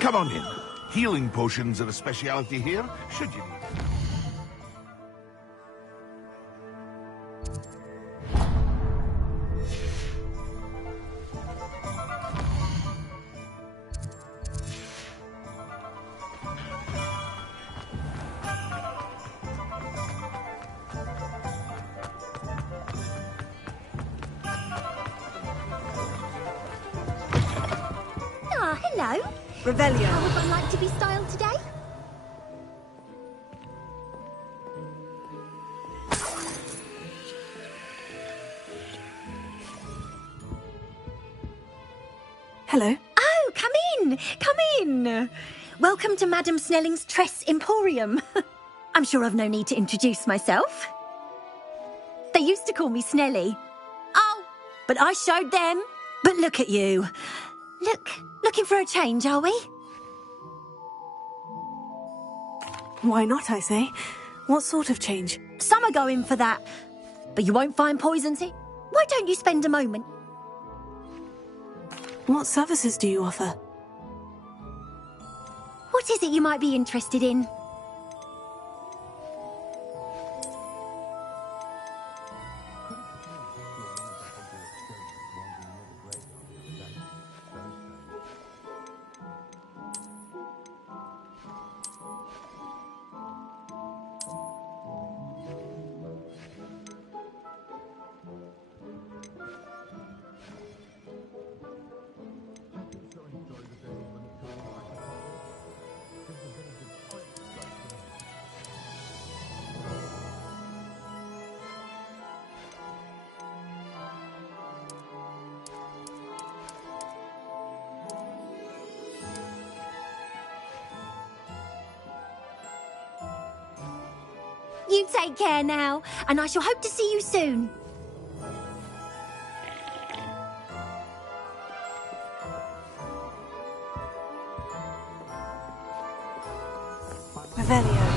Come on in. Healing potions are a speciality here, should you need it. Hello. Revelio. How would one like to be styled today? Hello. Oh, come in. Come in. Welcome to Madame Snelling's Tress Emporium. I'm sure I've no need to introduce myself. They used to call me Snelly. Oh, but I showed them. But look at you. Looking for a change, are we? Why not, I say? What sort of change? Some are going for that. But you won't find poisons here. Why don't you spend a moment? What services do you offer? What is it you might be interested in? You take care now, and I shall hope to see you soon. Revelio.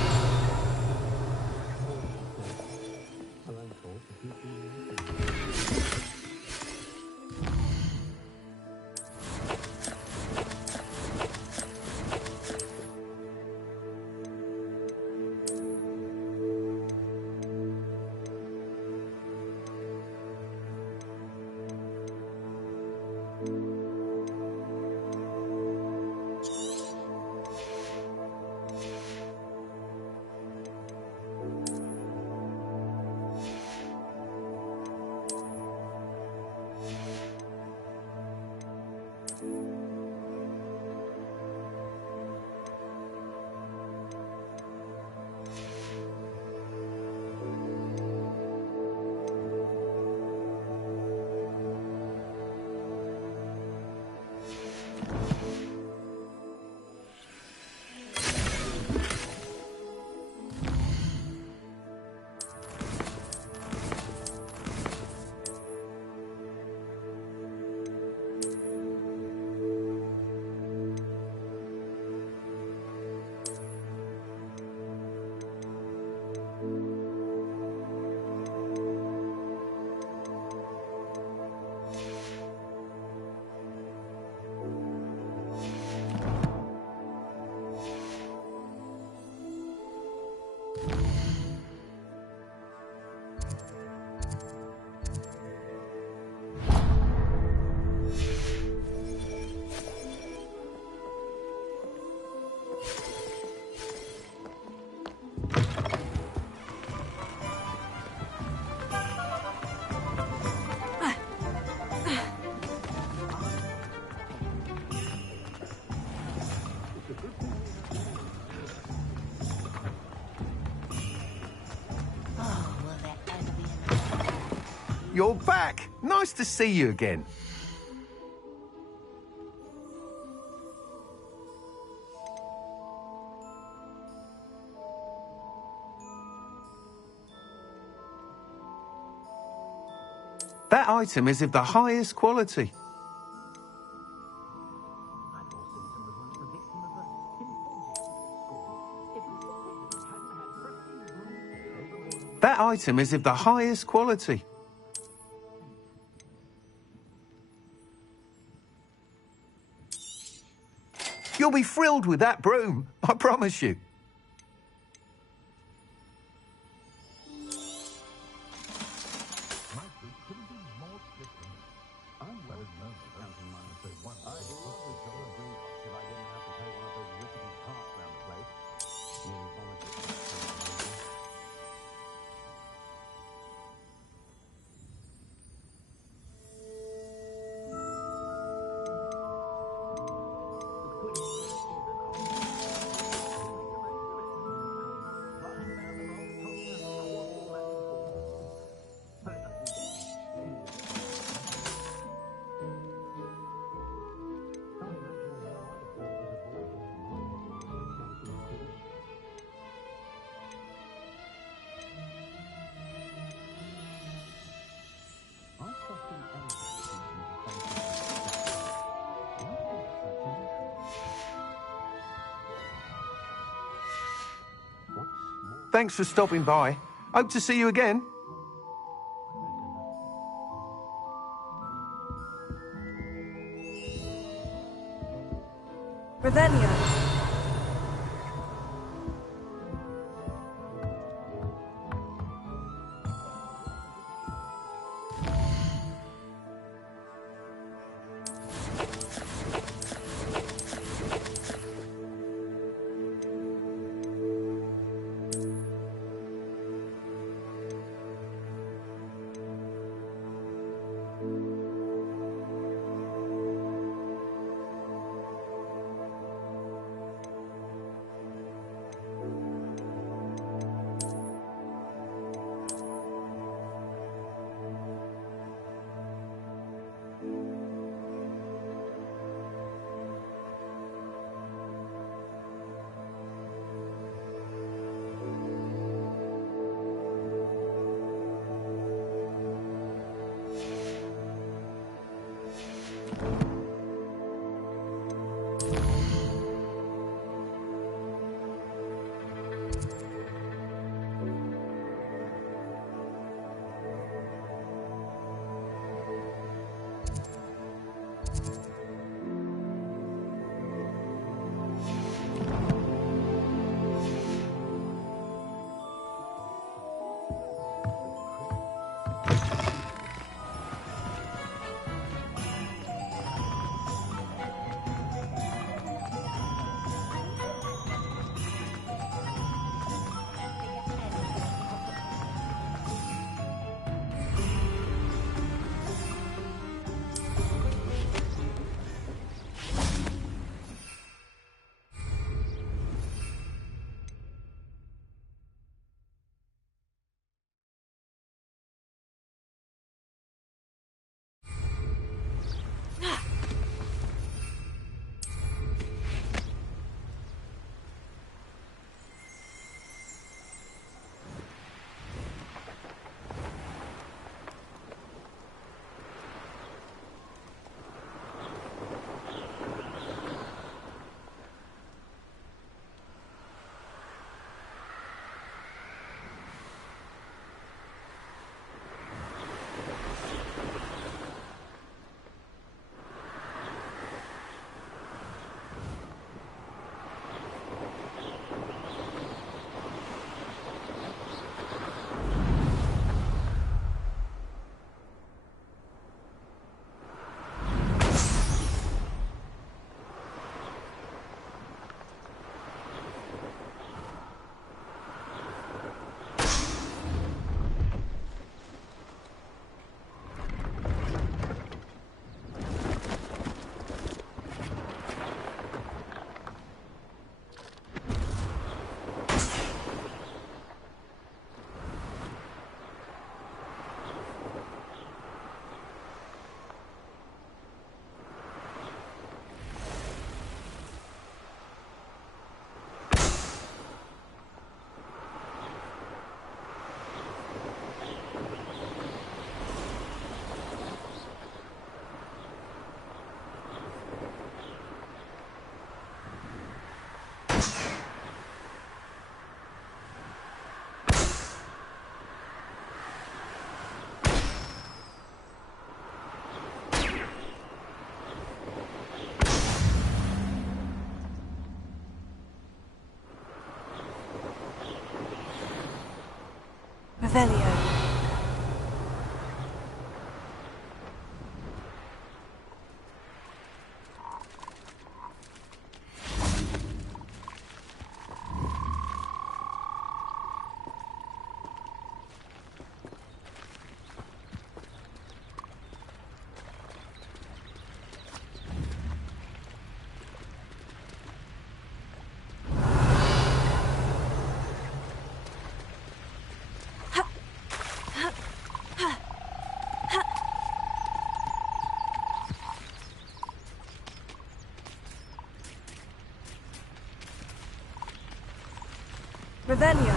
You're back. Nice to see you again. That item is of the highest quality. That item is of the highest quality. You'll be thrilled with that broom, I promise you. Thanks for stopping by. Hope to see you again. Revelio. Revelio. Revelio.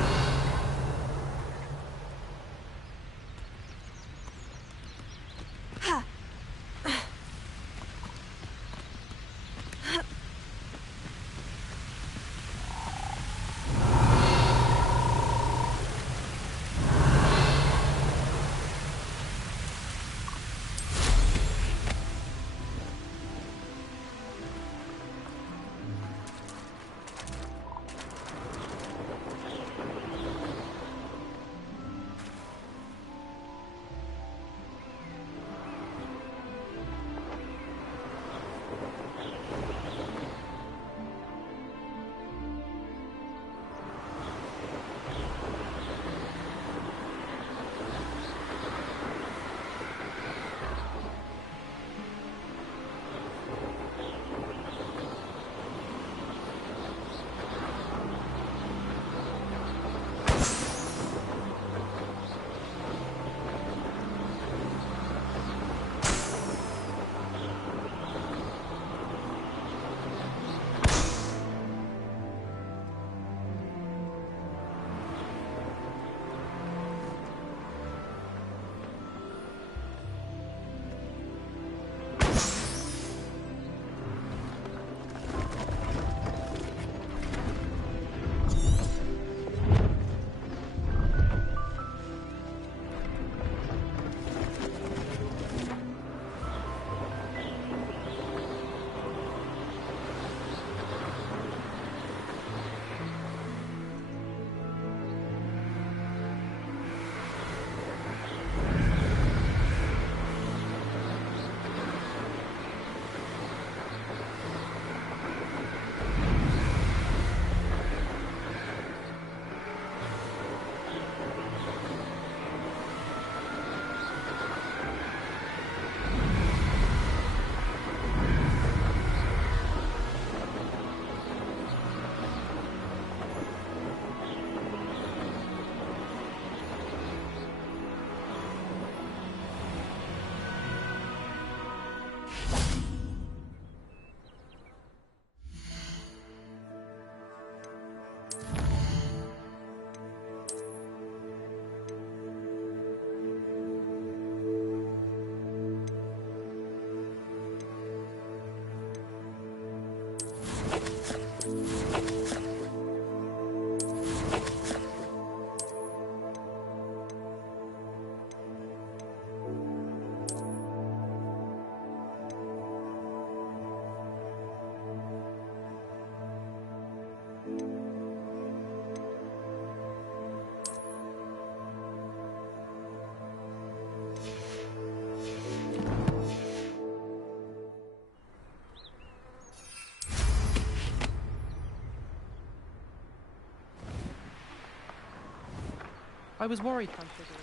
I was worried, considering.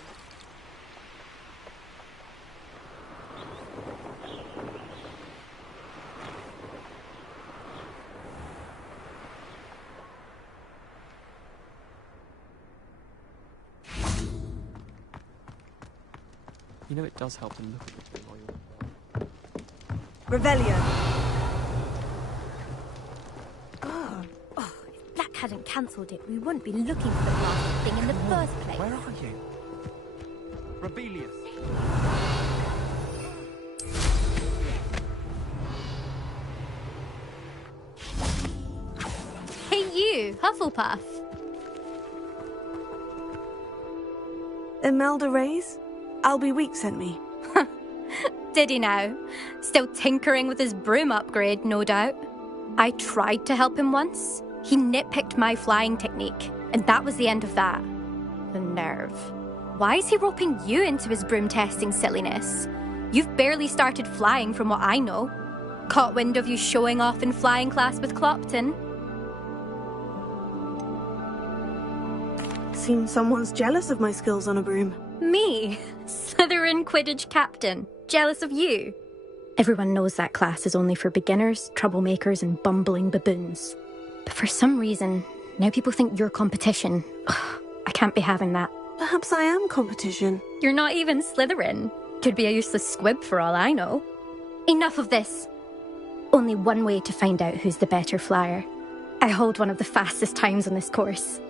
You know, it does help to look at the thing while you're... Revelio. If Black hadn't cancelled it, we wouldn't be looking for the blasted thing in the first place. Where are you? Rebellious. Hey you, Hufflepuff. Imelda Reyes? Albie Week sent me. Did he now? Still tinkering with his broom upgrade, no doubt. I tried to help him once. He nitpicked my flying technique, and that was the end of that. The nerve. why is he roping you into his broom testing silliness? You've barely started flying from what I know. Caught wind of you showing off in flying class with Clopton. Seems someone's jealous of my skills on a broom. Me? Slytherin Quidditch captain. Jealous of you? Everyone knows that class is only for beginners, troublemakers, and bumbling baboons. But for some reason, now people think you're competition. Ugh, I can't be having that. Perhaps I am competition. You're not even Slytherin. Could be a useless squib for all I know. Enough of this. Only one way to find out who's the better flyer. I hold one of the fastest times on this course.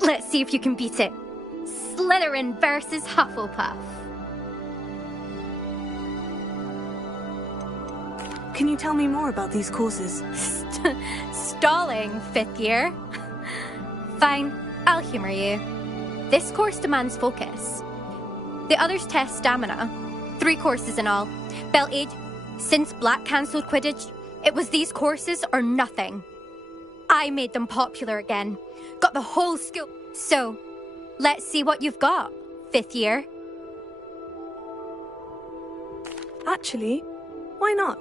Let's see if you can beat it. Slytherin versus Hufflepuff. Can you tell me more about these courses? Stalling, 5th year. Fine, I'll humour you. This course demands focus. The others test stamina. 3 courses in all. Belt age. Since Black cancelled Quidditch, it was these courses or nothing. I made them popular again. Got the whole school. So, let's see what you've got, 5th year. Actually, why not?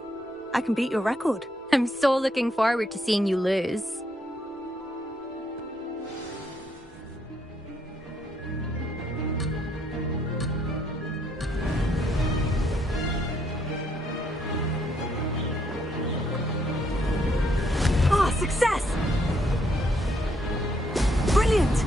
I can beat your record. I'm so looking forward to seeing you lose. Ah, success! Brilliant!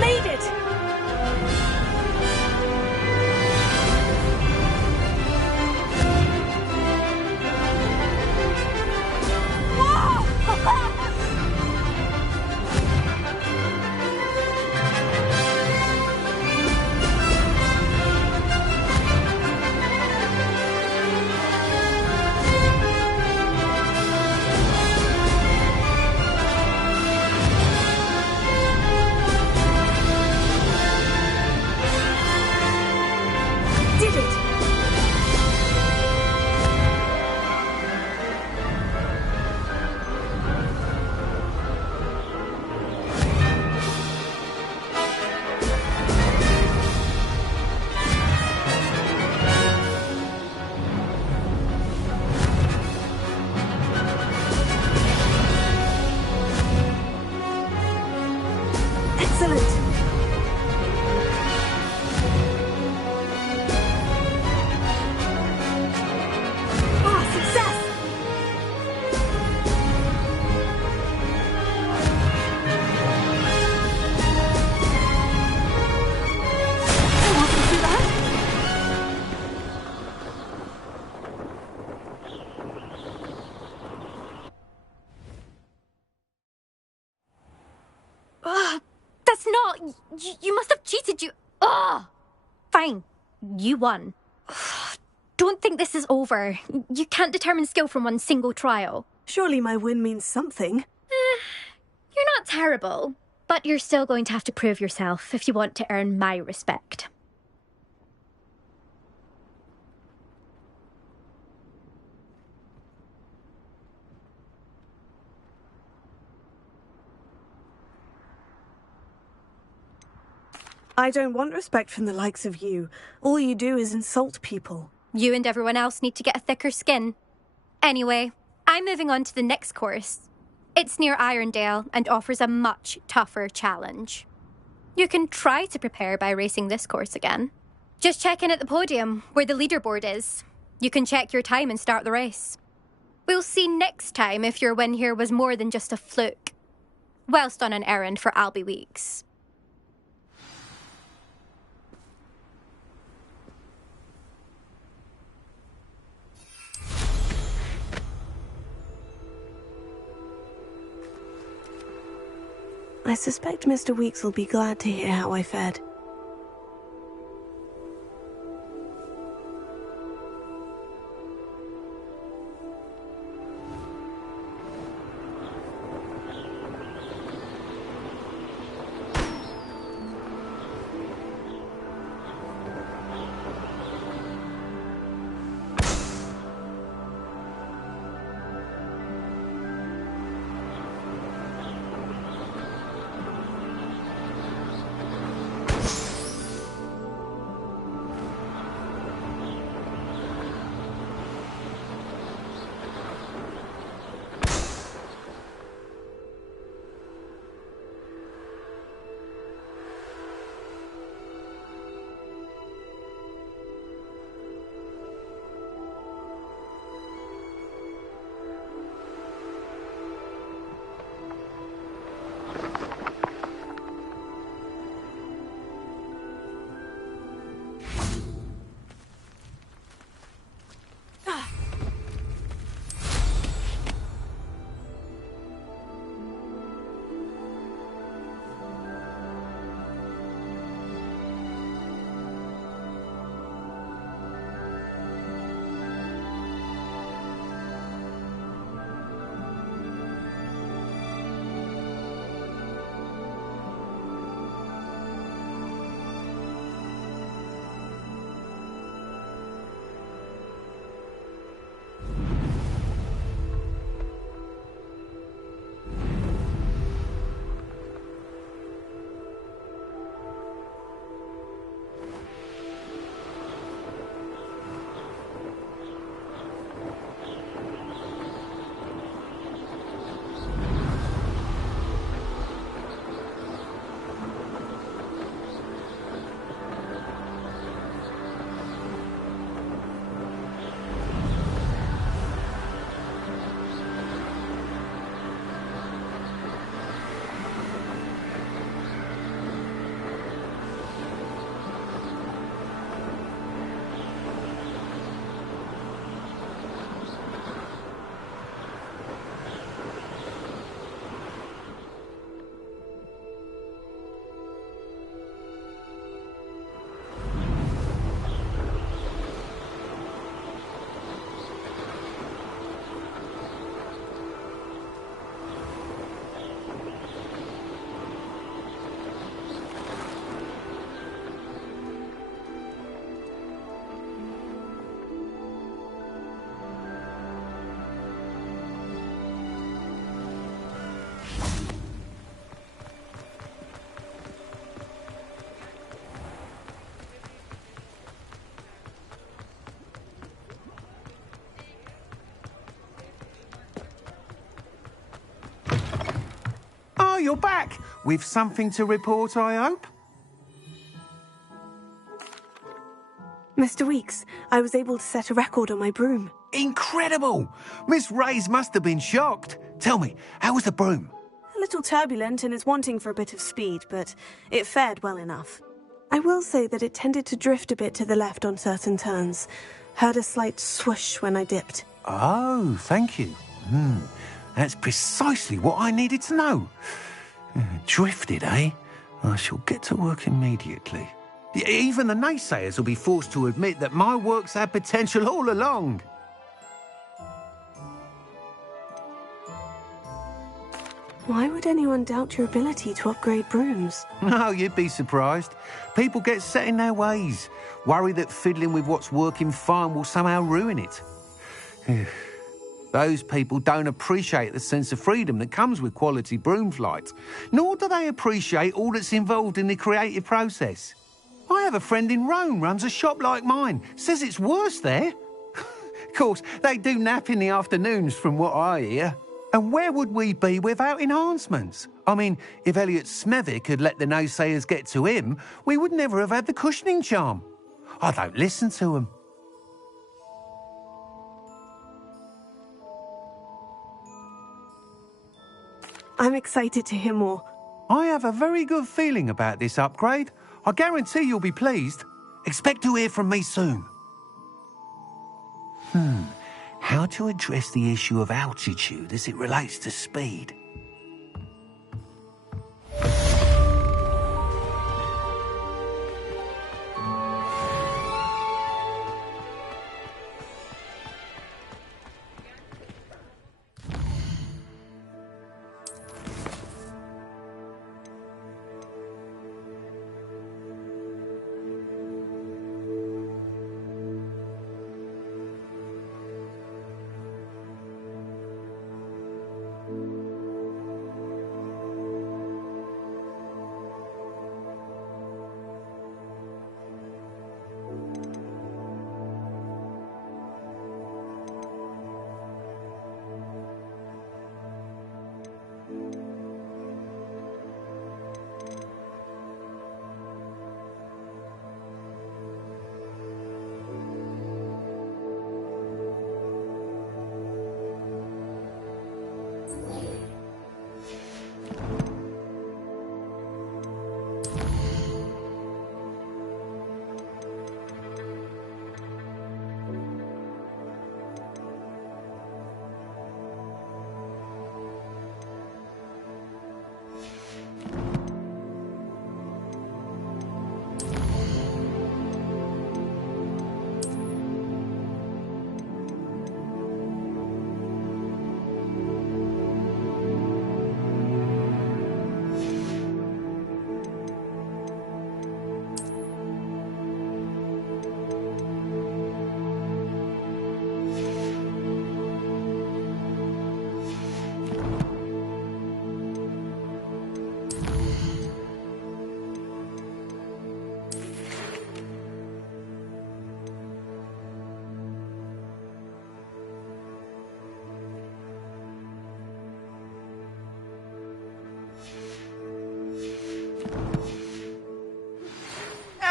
Made it! Did it! Excellent! Ah, success! I want to do that. That's not... You must have cheated, you... Ugh! Fine. You won. Don't think this is over. You can't determine skill from one single trial. Surely my win means something. You're not terrible, but you're still going to have to prove yourself if you want to earn my respect. I don't want respect from the likes of you. All you do is insult people. You and everyone else need to get a thicker skin. Anyway, I'm moving on to the next course. It's near Irondale and offers a much tougher challenge. You can try to prepare by racing this course again. Just check in at the podium, where the leaderboard is. You can check your time and start the race. We'll see next time if your win here was more than just a fluke. Whilst on an errand for Albie Weeks. I suspect Mr. Weeks will be glad to hear how I fared. you're back. With something to report, I hope? Mr. Weeks, I was able to set a record on my broom. Incredible! Miss Reyes must have been shocked. Tell me, how was the broom? A little turbulent and is wanting for a bit of speed, but it fared well enough. I will say that it tended to drift a bit to the left on certain turns. Heard a slight swoosh when I dipped. Oh, thank you. That's precisely what I needed to know. Drifted, eh? I shall get to work immediately. Even the naysayers will be forced to admit that my work's had potential all along. Why would anyone doubt your ability to upgrade brooms? No, you'd be surprised. People get set in their ways, worry that fiddling with what's working fine will somehow ruin it. Those people don't appreciate the sense of freedom that comes with quality broom flight, nor do they appreciate all that's involved in the creative process. I have a friend in Rome runs a shop like mine, says it's worse there. Of course, they do nap in the afternoons from what I hear. And where would we be without enhancements? I mean, if Elliot Smethwick had let the naysayers get to him, we would never have had the cushioning charm. I don't listen to them. I'm excited to hear more. I have a very good feeling about this upgrade. I guarantee you'll be pleased. Expect to hear from me soon. How to address the issue of altitude as it relates to speed?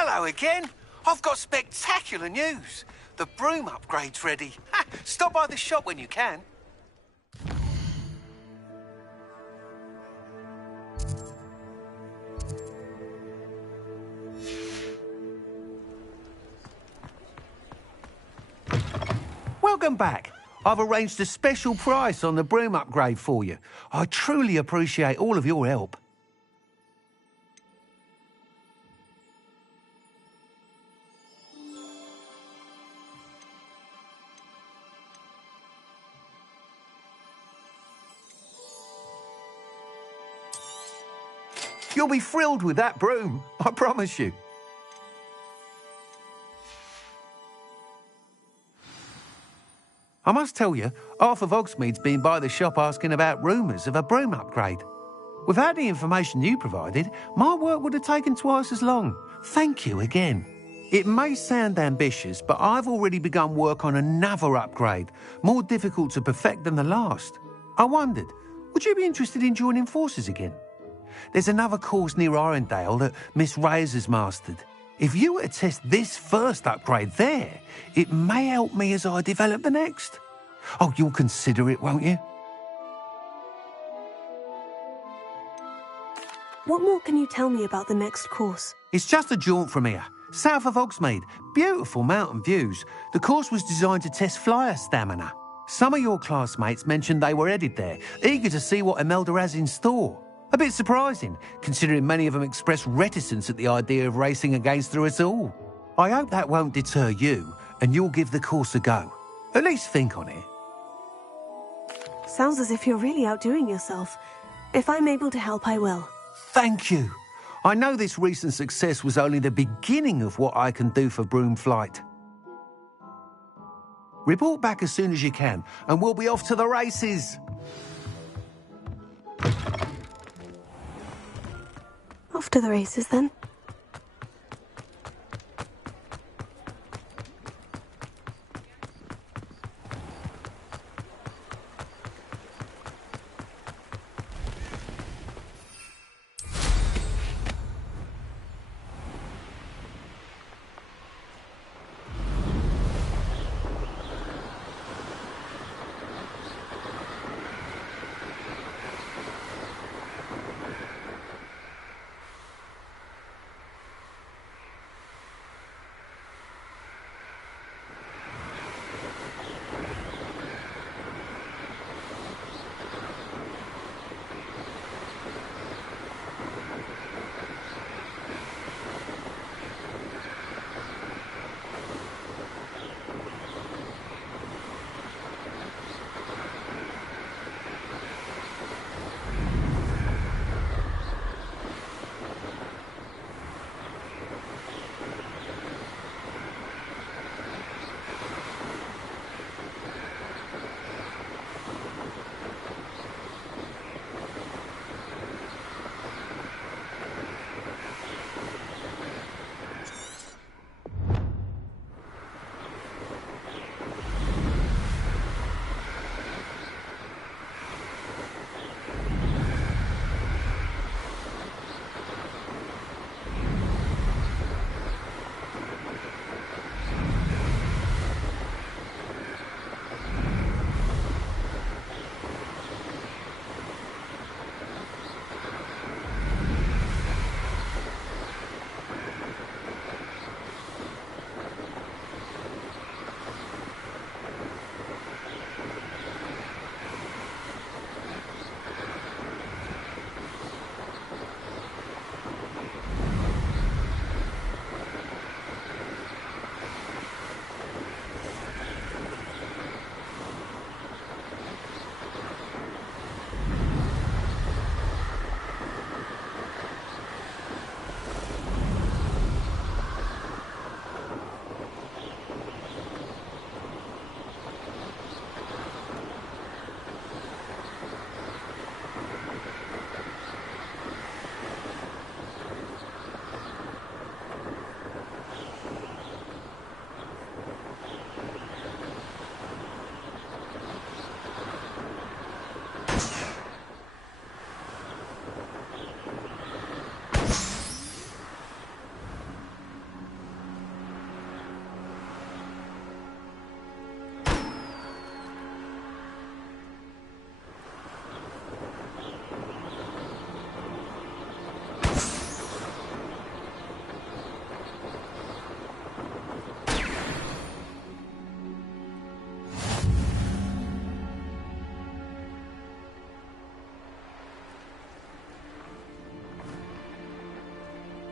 Hello again. I've got spectacular news. The broom upgrade's ready. Ha, stop by the shop when you can. Welcome back. I've arranged a special price on the broom upgrade for you. I truly appreciate all of your help. You'll be thrilled with that broom, I promise you. I must tell you, half of Hogsmeade's been by the shop asking about rumours of a broom upgrade. Without the information you provided, my work would have taken twice as long. Thank you again. It may sound ambitious, but I've already begun work on another upgrade, more difficult to perfect than the last. I wondered, would you be interested in joining forces again? There's another course near Irondale that Miss Reyes has mastered. If you were to test this first upgrade there, it may help me as I develop the next. Oh, you'll consider it, won't you? What more can you tell me about the next course? It's just a jaunt from here, south of Hogsmeade. Beautiful mountain views. The course was designed to test flyer stamina. Some of your classmates mentioned they were headed there, eager to see what Imelda has in store. A bit surprising, considering many of them expressed reticence at the idea of racing against her at all. I hope that won't deter you, and you'll give the course a go. At least think on it. Sounds as if you're really outdoing yourself. If I'm able to help, I will. Thank you. I know this recent success was only the beginning of what I can do for Broomflight. Report back as soon as you can, and we'll be off to the races. Off to the races, then.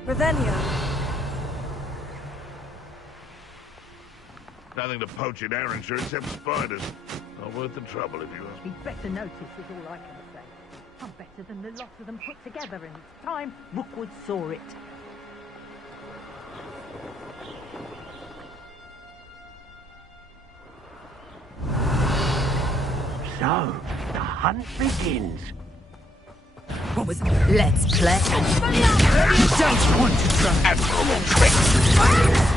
Revelio. Nothing to poach in Arrowshire except spiders. Not worth the trouble if you ask me. He'd better notice is all I can say. I'm better than the lot of them put together, and it's time Rookwood saw it. So, the hunt begins. What was it? Let's play. You don't want to try abnormal tricks.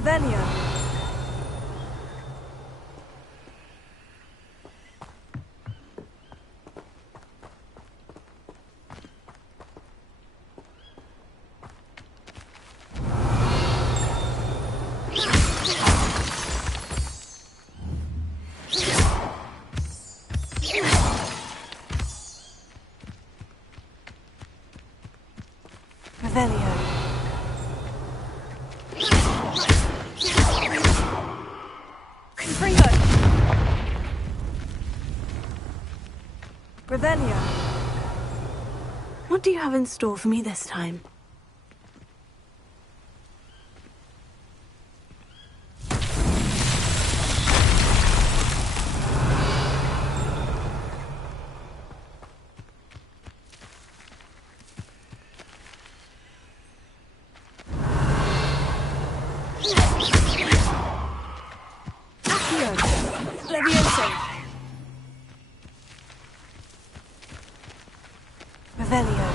Revelio. Revelio. Confringo. Revelio. What do you have in store for me this time? Revelio.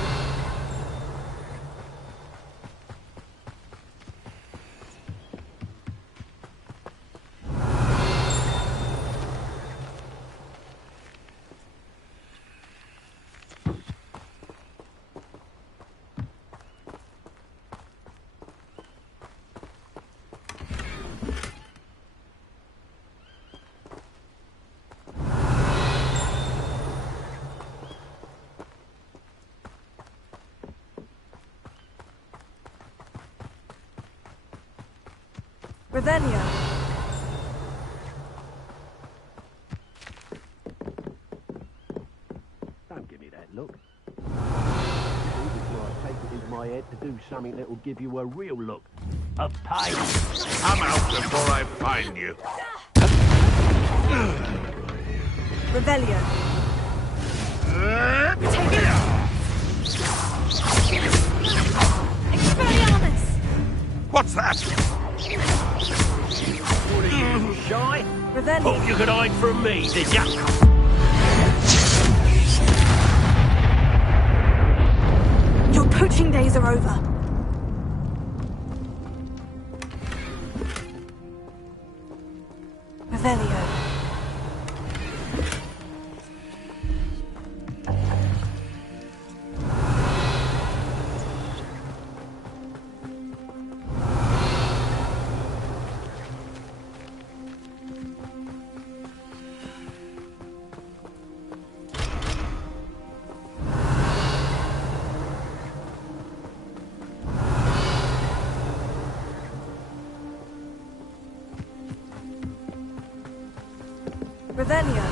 Revelio. Don't give me that look. Before I take it into my head to do something that'll give you a real look of pain. I'm out before I find you. Revelio. Expelliarmus! What's that? What are you, shy? Revelio. Thought you could hide from me, did ya? Your poaching days are over. Revelio. Revelio.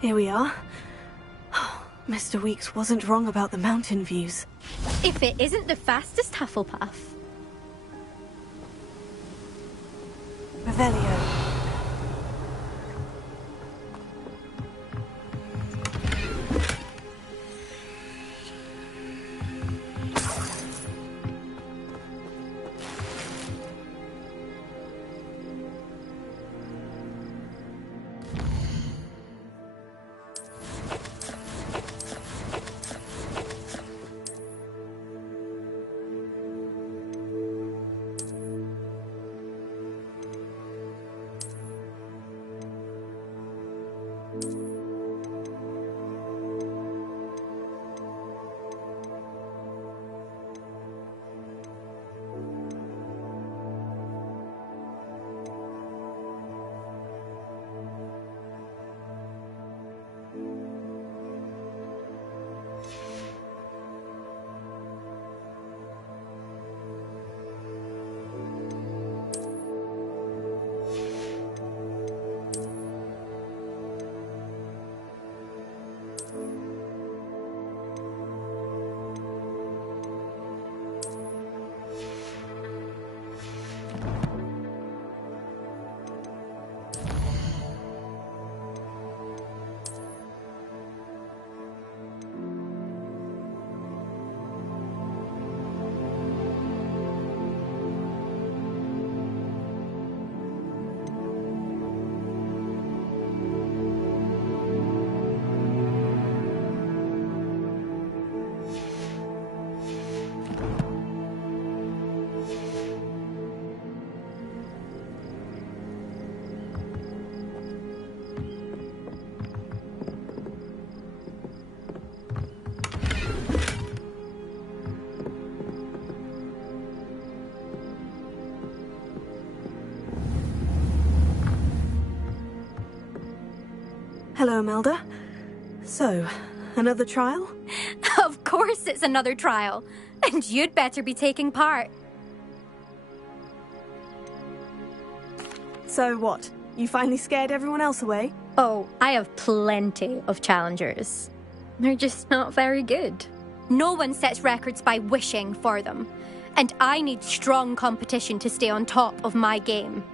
Here we are. Mr. Weeks wasn't wrong about the mountain views. If it isn't the fastest Hufflepuff. Revelio. Hello, Imelda. So, another trial? Of course it's another trial. And you'd better be taking part. So what? You finally scared everyone else away? Oh, I have plenty of challengers. They're just not very good. No one sets records by wishing for them. And I need strong competition to stay on top of my game.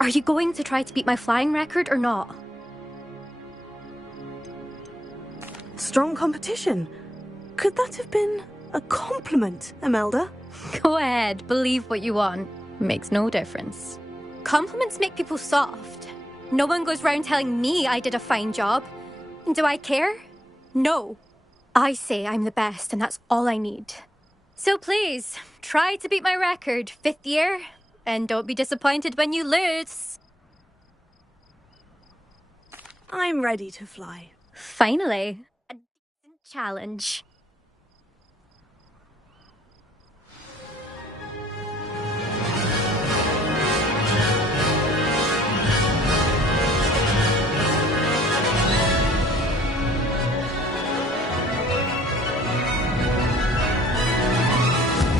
Are you going to try to beat my flying record or not? Strong competition? Could that have been a compliment, Imelda? Go ahead, believe what you want. Makes no difference. Compliments make people soft. No one goes round telling me I did a fine job. And do I care? No. I say I'm the best and that's all I need. So please, try to beat my record, 5th year, and don't be disappointed when you lose. I'm ready to fly. Finally, a decent challenge.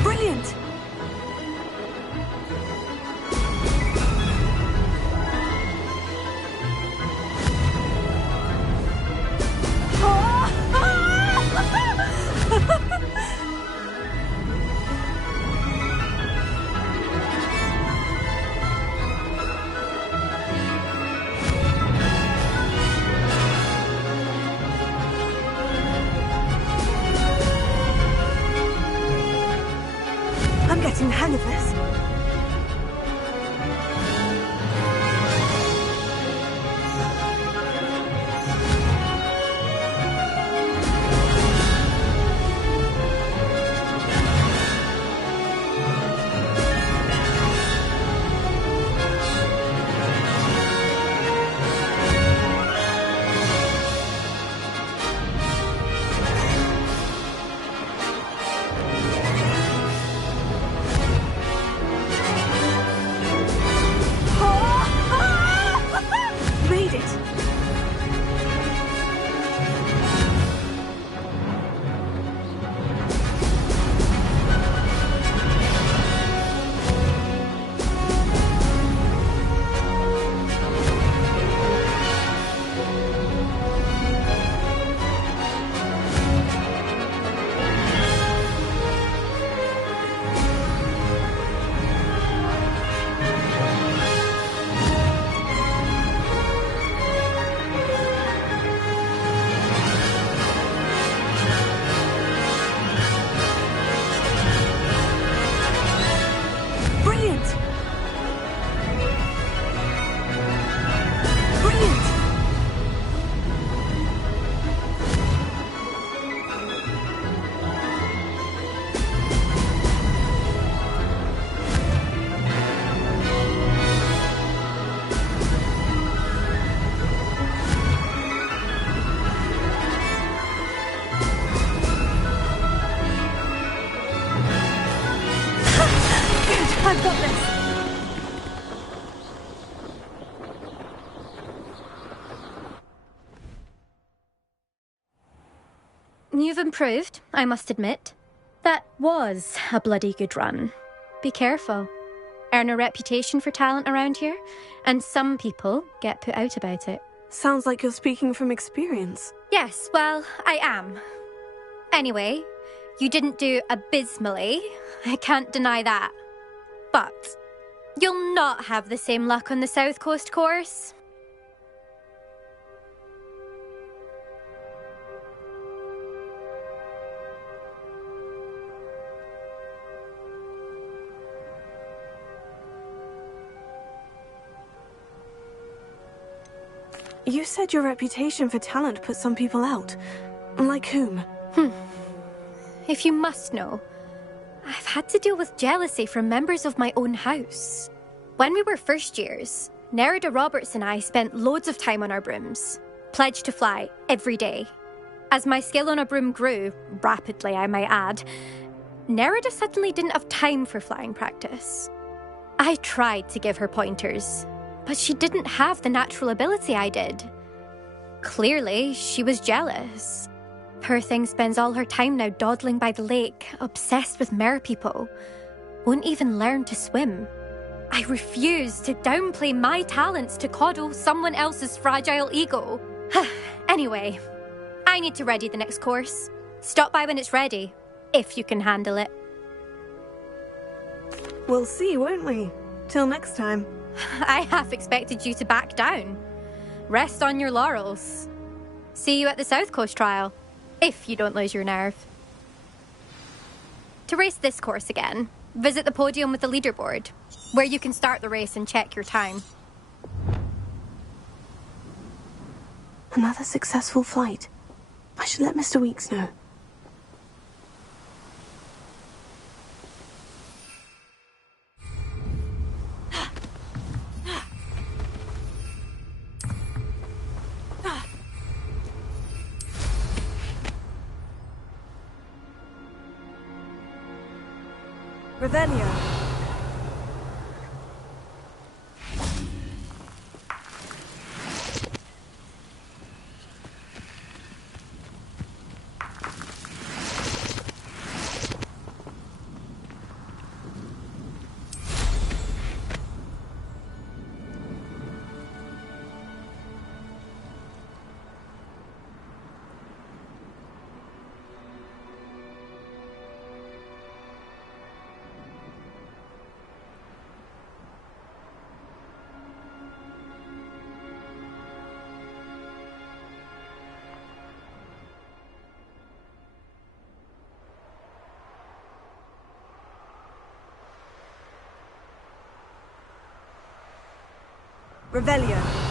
Brilliant! I'm getting the hang of this. you've improved, I must admit. That was a bloody good run. Be careful. Earn a reputation for talent around here, and some people get put out about it. Sounds like you're speaking from experience. Yes, well, I am. Anyway, you didn't do abysmally. I can't deny that. But you'll not have the same luck on the South Coast course. You said your reputation for talent put some people out. Like whom? If you must know, I've had to deal with jealousy from members of my own house. When we were first years, Nerida Roberts and I spent loads of time on our brooms, pledged to fly every day. As my skill on a broom grew, rapidly I might add, Nerida suddenly didn't have time for flying practice. I tried to give her pointers, but she didn't have the natural ability I did. Clearly, she was jealous. Poor thing spends all her time now dawdling by the lake, obsessed with merpeople. Won't even learn to swim. I refuse to downplay my talents to coddle someone else's fragile ego. Anyway, I need to ready the next course. Stop by when it's ready, if you can handle it. We'll see, won't we? Till next time. I half expected you to back down. Rest on your laurels. See you at the South Coast trial, if you don't lose your nerve. To race this course again, visit the podium with the leaderboard, where you can start the race and check your time. Another successful flight. I should let Mr. Weeks know. Revelio. Revelio.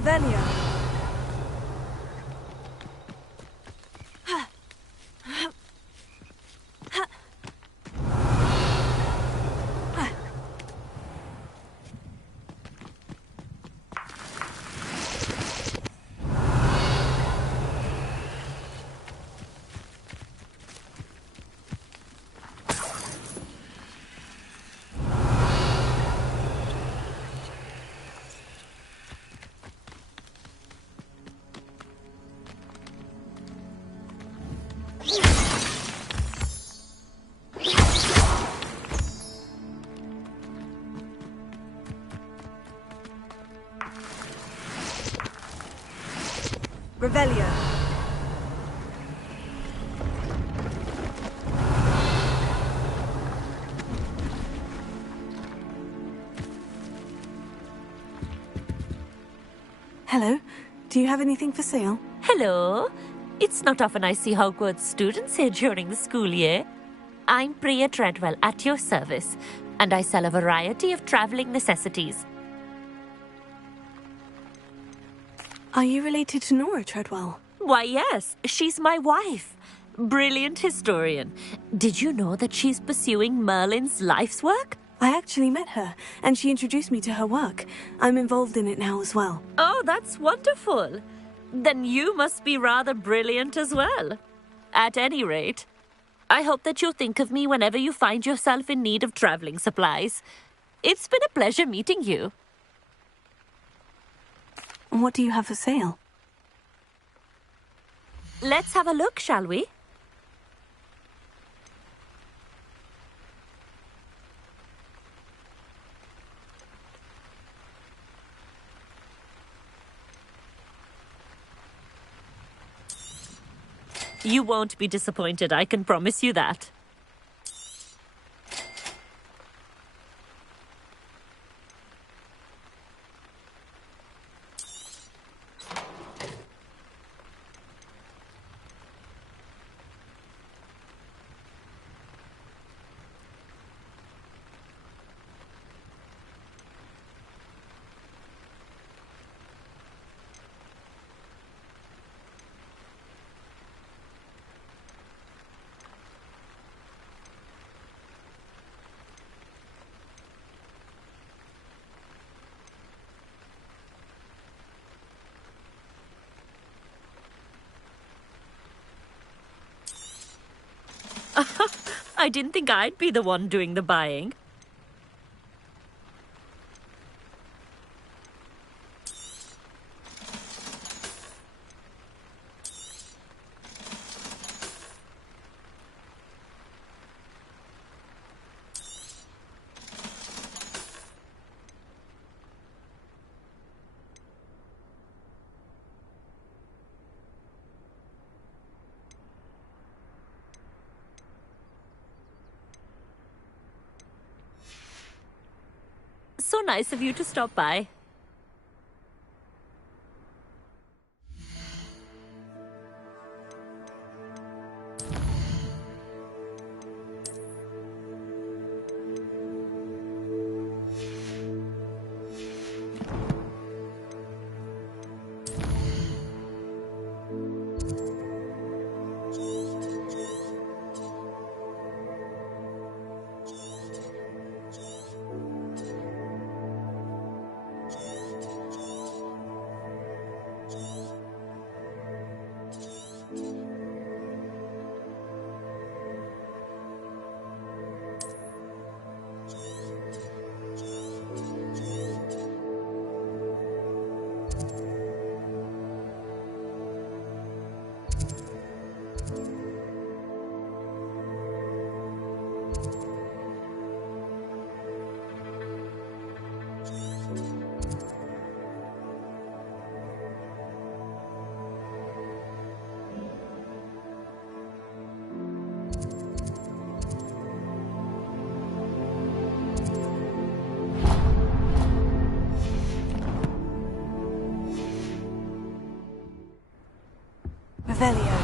Revelio. Revelio. Hello. Do you have anything for sale? Hello. It's not often I see Hogwarts students here during the school year. I'm Priya Treadwell, at your service, and I sell a variety of traveling necessities. Are you related to Nora Treadwell? Why, yes, she's my wife. Brilliant historian. Did you know that she's pursuing Merlin's life's work? I actually met her, and she introduced me to her work. I'm involved in it now as well. Oh, that's wonderful. Then you must be rather brilliant as well. At any rate, I hope that you'll think of me whenever you find yourself in need of traveling supplies. It's been a pleasure meeting you. What do you have for sale? Let's have a look, shall we? You won't be disappointed, I can promise you that. I didn't think I'd be the one doing the buying. So nice of you to stop by. Revelio.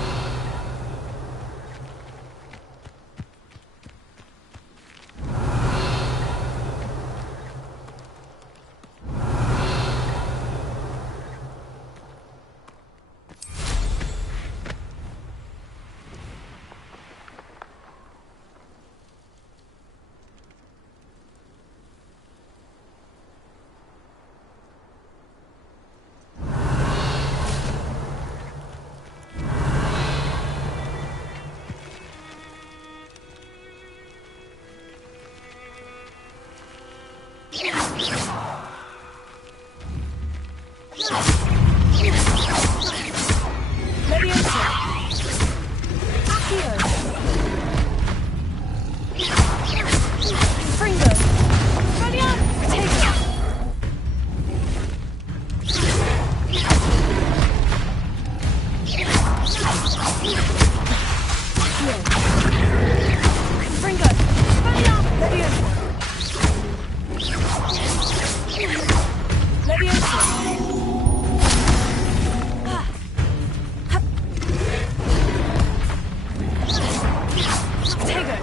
Confringo! Expelliarmus! Leviosa! Leviosa! Tego!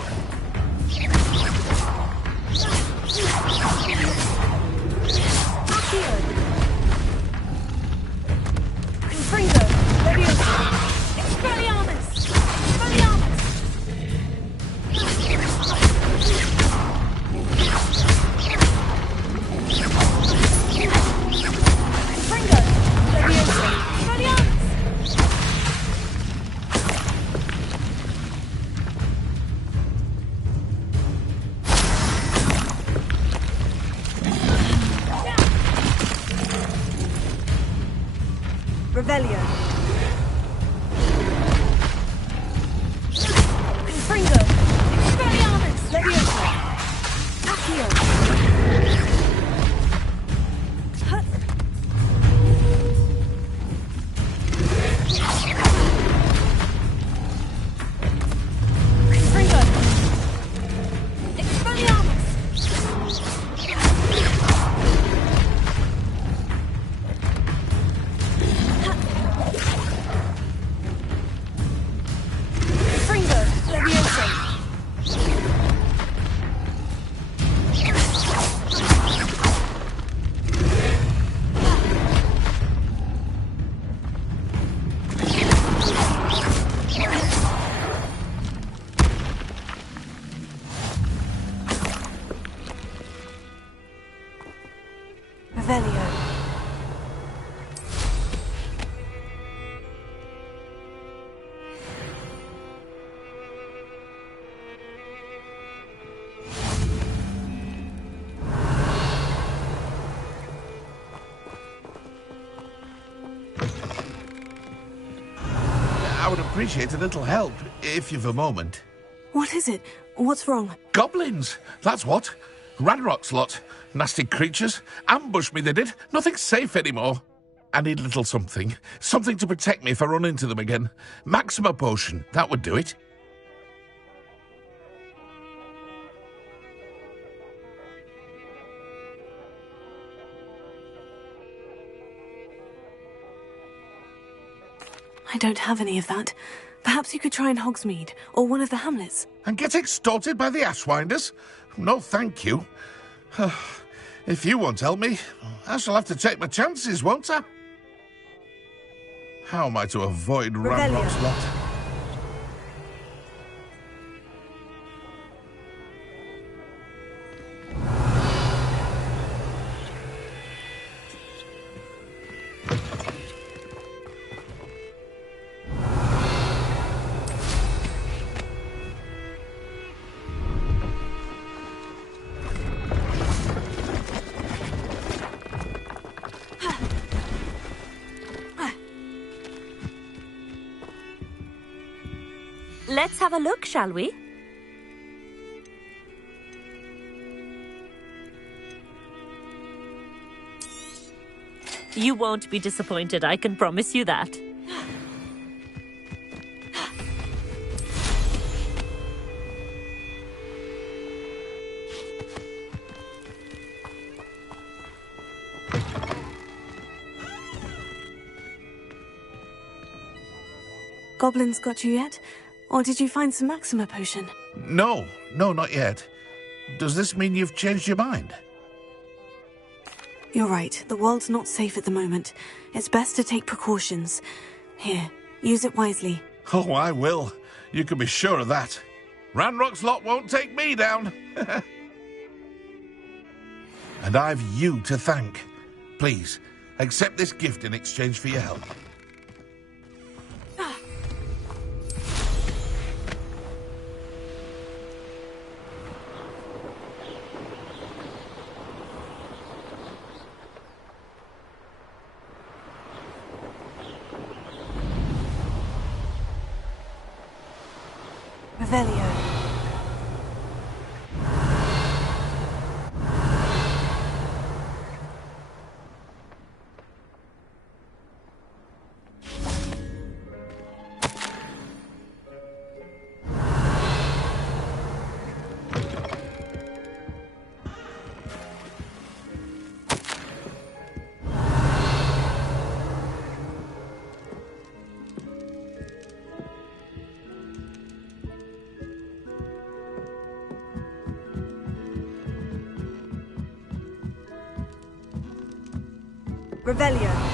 Accio! Confringo! Leviosa! Expelliarmus! Expelliarmus! Confringo! Leviosa! Expelliarmus! Revelio. Confringo. Expelliarmus. Leviosa. Accio. Hut. Confringo. Expelliarmus. Confringo. Leviosa. Revelio. I would appreciate a little help, if you've a moment. What is it? What's wrong? Goblins, that's what. Ranrock's lot. Nasty creatures. Ambushed me, they did. Nothing's safe anymore. I need a little something. Something to protect me if I run into them again. Maxima potion, that would do it. I don't have any of that. Perhaps you could try in Hogsmeade, or one of the hamlets. And get extorted by the Ashwinders? No, thank you. If you won't help me, I shall have to take my chances, won't I? How am I to avoid Ranrock's lot? Let's have a look, shall we? You won't be disappointed, I can promise you that. Goblins got you yet? Or did you find some Maxima potion? No, not yet. Does this mean you've changed your mind? You're right. The world's not safe at the moment. It's best to take precautions. Here, use it wisely. Oh, I will. You can be sure of that. Ranrock's lot won't take me down. And I've you to thank. Please, accept this gift in exchange for your help. Revelio. Revelio.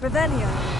Revelio.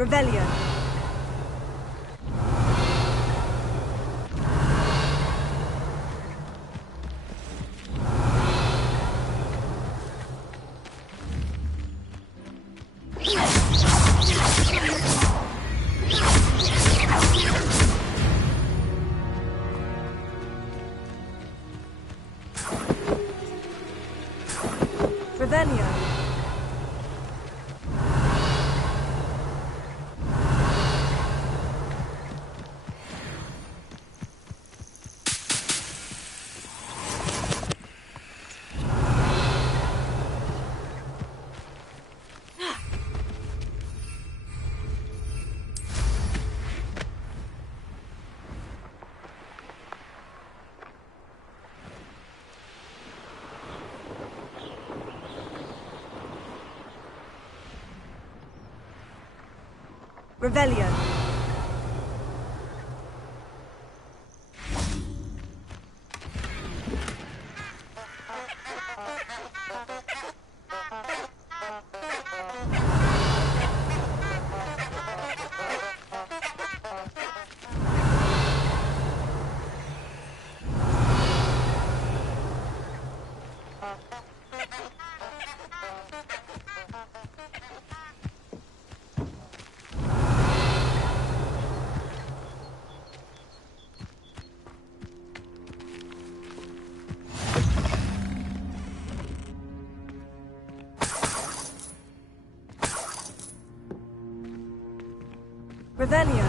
Revelio. Revelio. Revelio.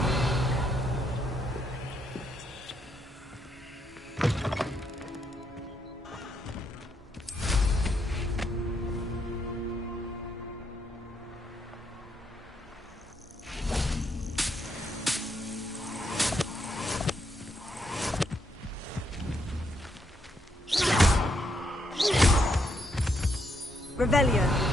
Revelio.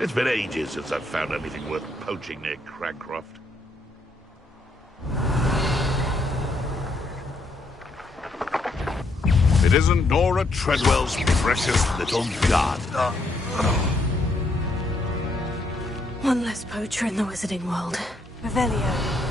It's been ages since I've found anything worth poaching near Cragcroft. It isn't Nora Treadwell's precious little garden. One less poacher in the wizarding world. Revelio.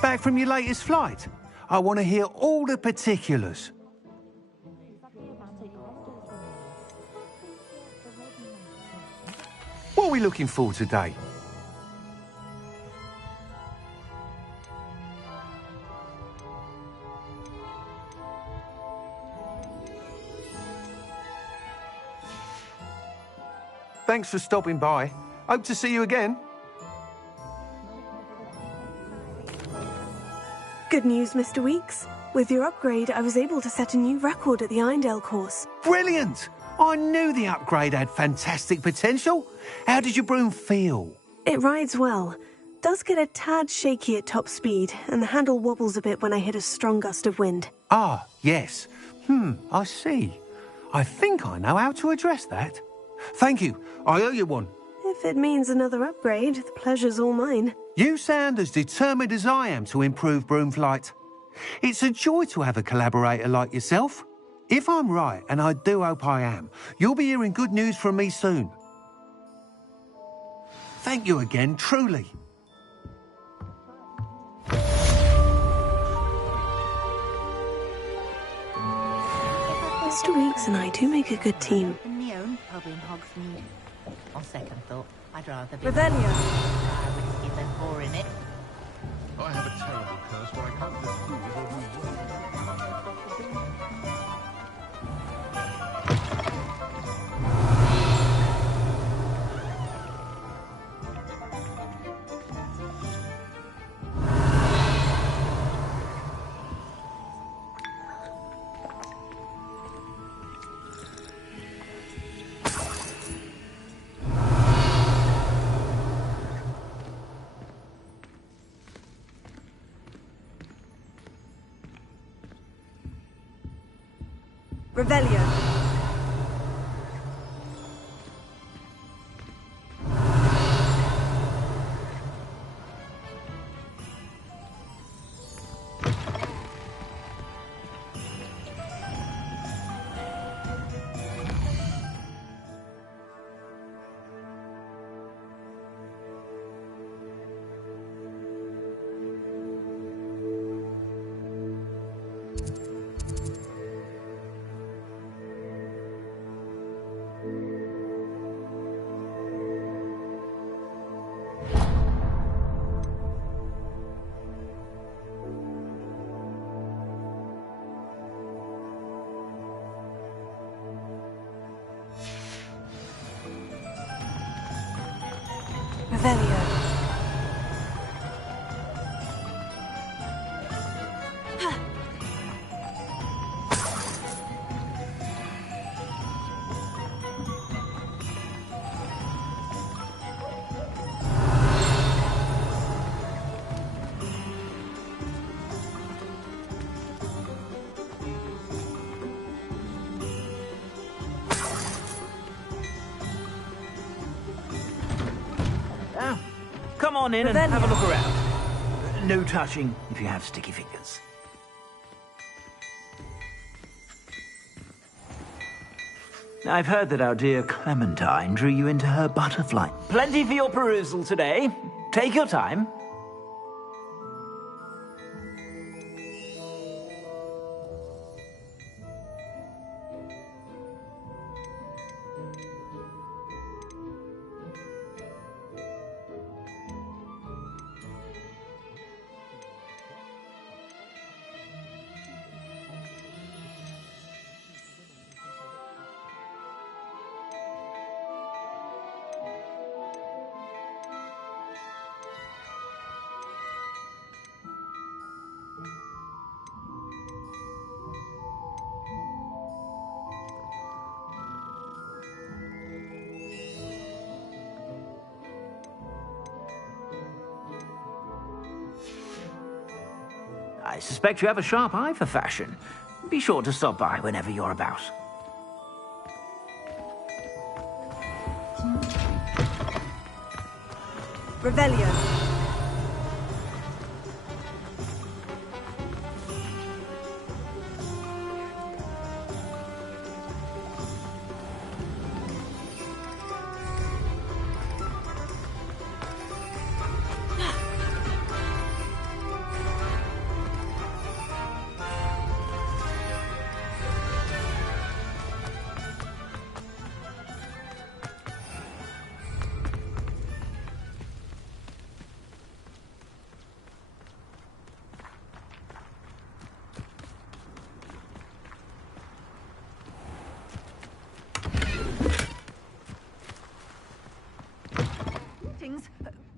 Back from your latest flight? I want to hear all the particulars. What are we looking for today? Thanks for stopping by. Hope to see you again. Good news, Mr. Weeks. With your upgrade, I was able to set a new record at the Irondale course. Brilliant! I knew the upgrade had fantastic potential. How did your broom feel? It rides well. Does get a tad shaky at top speed, and the handle wobbles a bit when I hit a strong gust of wind. Ah, yes. I see. I think I know how to address that. Thank you. I owe you one. If it means another upgrade, the pleasure's all mine. You sound as determined as I am to improve Broomflight. It's a joy to have a collaborator like yourself. If I'm right, and I do hope I am, you'll be hearing good news from me soon. Thank you again, truly. Mr. Weeks and I do make a good team. In my own pub in Hogsmeade. On second thought, I'd rather be... Revelio. I would give them more in it. I have a terrible curse where I can't get food or move. Revelio. Revelio. Come on in and have a look around. No touching if you have sticky fingers. I've heard that our dear Clementine drew you into her butterfly. Plenty for your perusal today. Take your time. I suspect you have a sharp eye for fashion. Be sure to stop by whenever you're about. Revelio.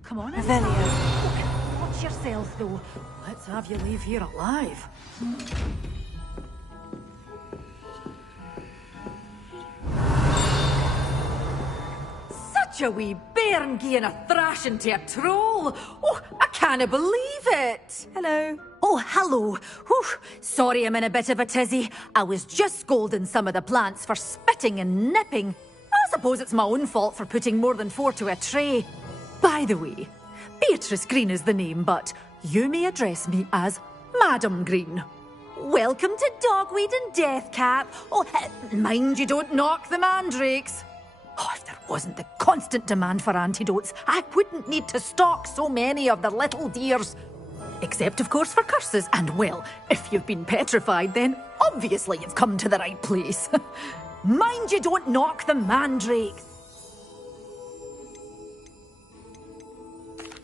Come on in. Revelio. Watch yourself, though. Let's have you leave here alive. Such a wee bairn gieing a thrashing to a troll. Oh, I can't believe it. Hello. Oh, hello. Whew. Sorry I'm in a bit of a tizzy. I was just scolding some of the plants for spitting and nipping. suppose it's my own fault for putting more than 4 to a tray. By the way, Beatrice Green is the name, but you may address me as Madam Green. Welcome to Dogweed and Deathcap. Oh, mind you don't knock the mandrakes. Oh, if there wasn't the constant demand for antidotes, I wouldn't need to stock so many of the little dears. Except, of course, for curses. And, well, if you've been petrified, then obviously you've come to the right place. Mind you don't knock the mandrakes.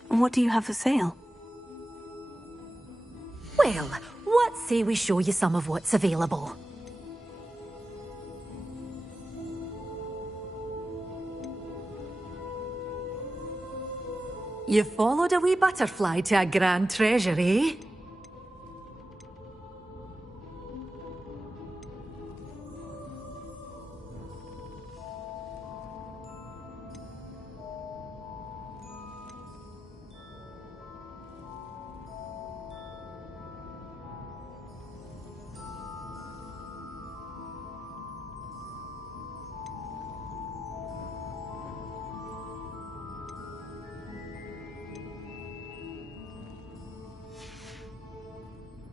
What do you have for sale? Well, what say we show you some of what's available? You followed a wee butterfly to a grand treasure, eh?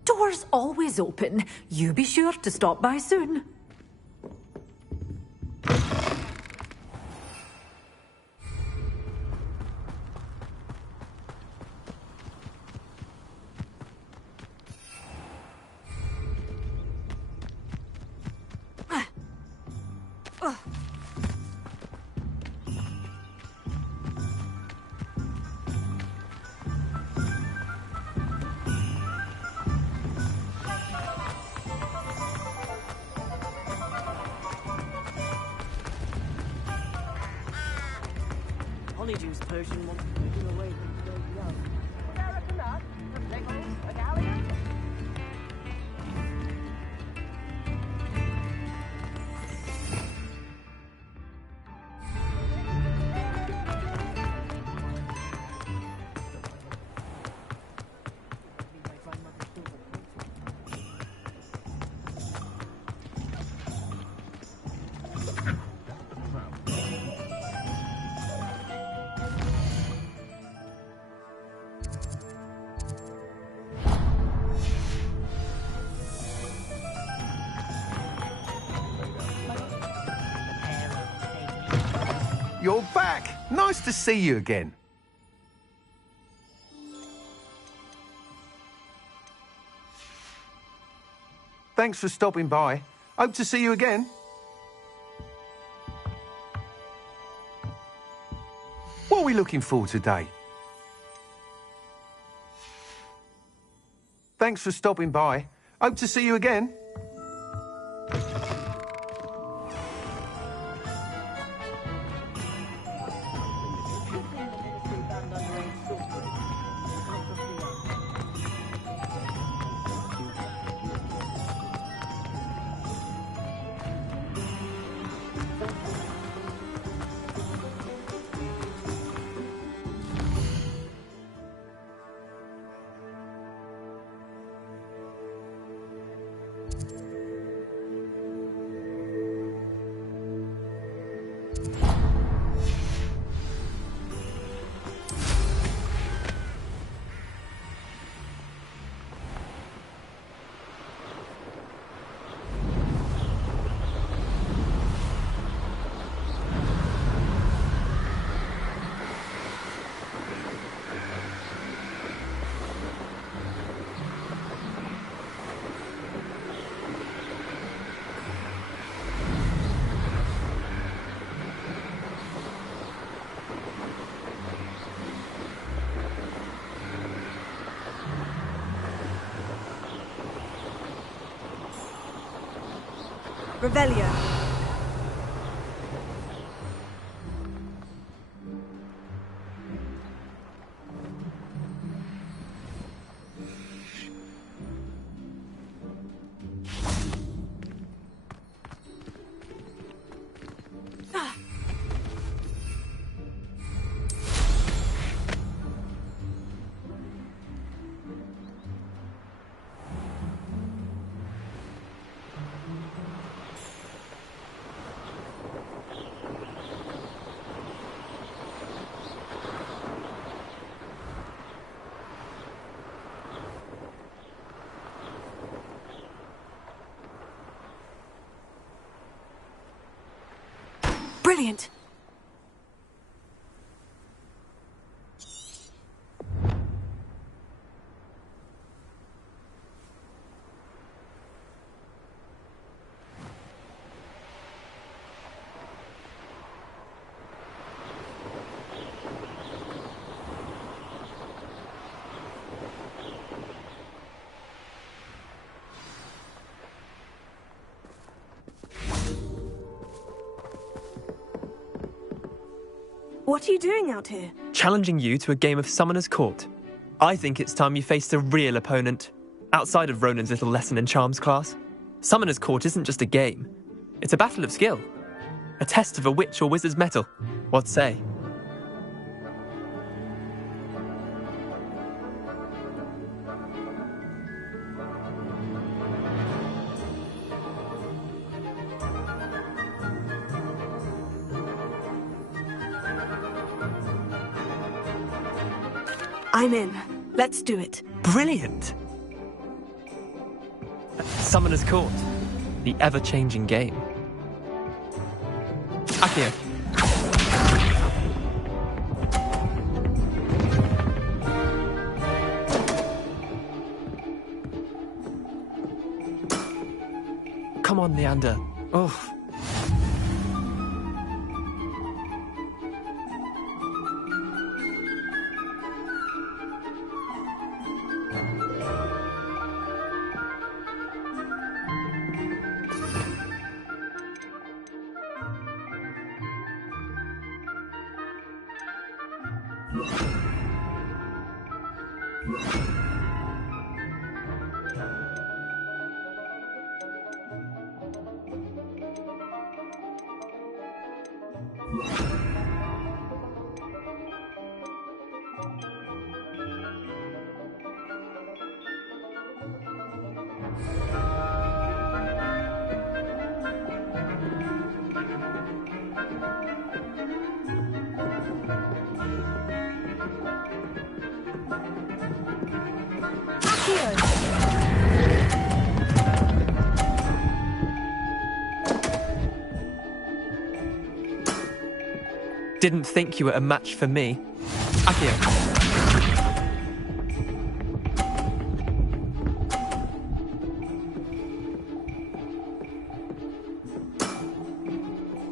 Doors always open. You be sure to stop by soon. Honeydews potion wants to take you away from the young. Would I reckon that? A pickles, a galleon? You're back. Nice to see you again. Thanks for stopping by. Hope to see you again. What are we looking for today? Thanks for stopping by. Hope to see you again. Revelio. Brilliant. What are you doing out here? Challenging you to a game of Summoner's Court. I think it's time you faced a real opponent, outside of Ronan's little lesson in charms class. Summoner's Court isn't just a game. It's a battle of skill. A test of a witch or wizard's mettle. What say? I'm in. Let's do it. Brilliant! Summoner's Court. The ever-changing game. Akio. Come on, Leander. Oh. Didn't think you were a match for me. Akio.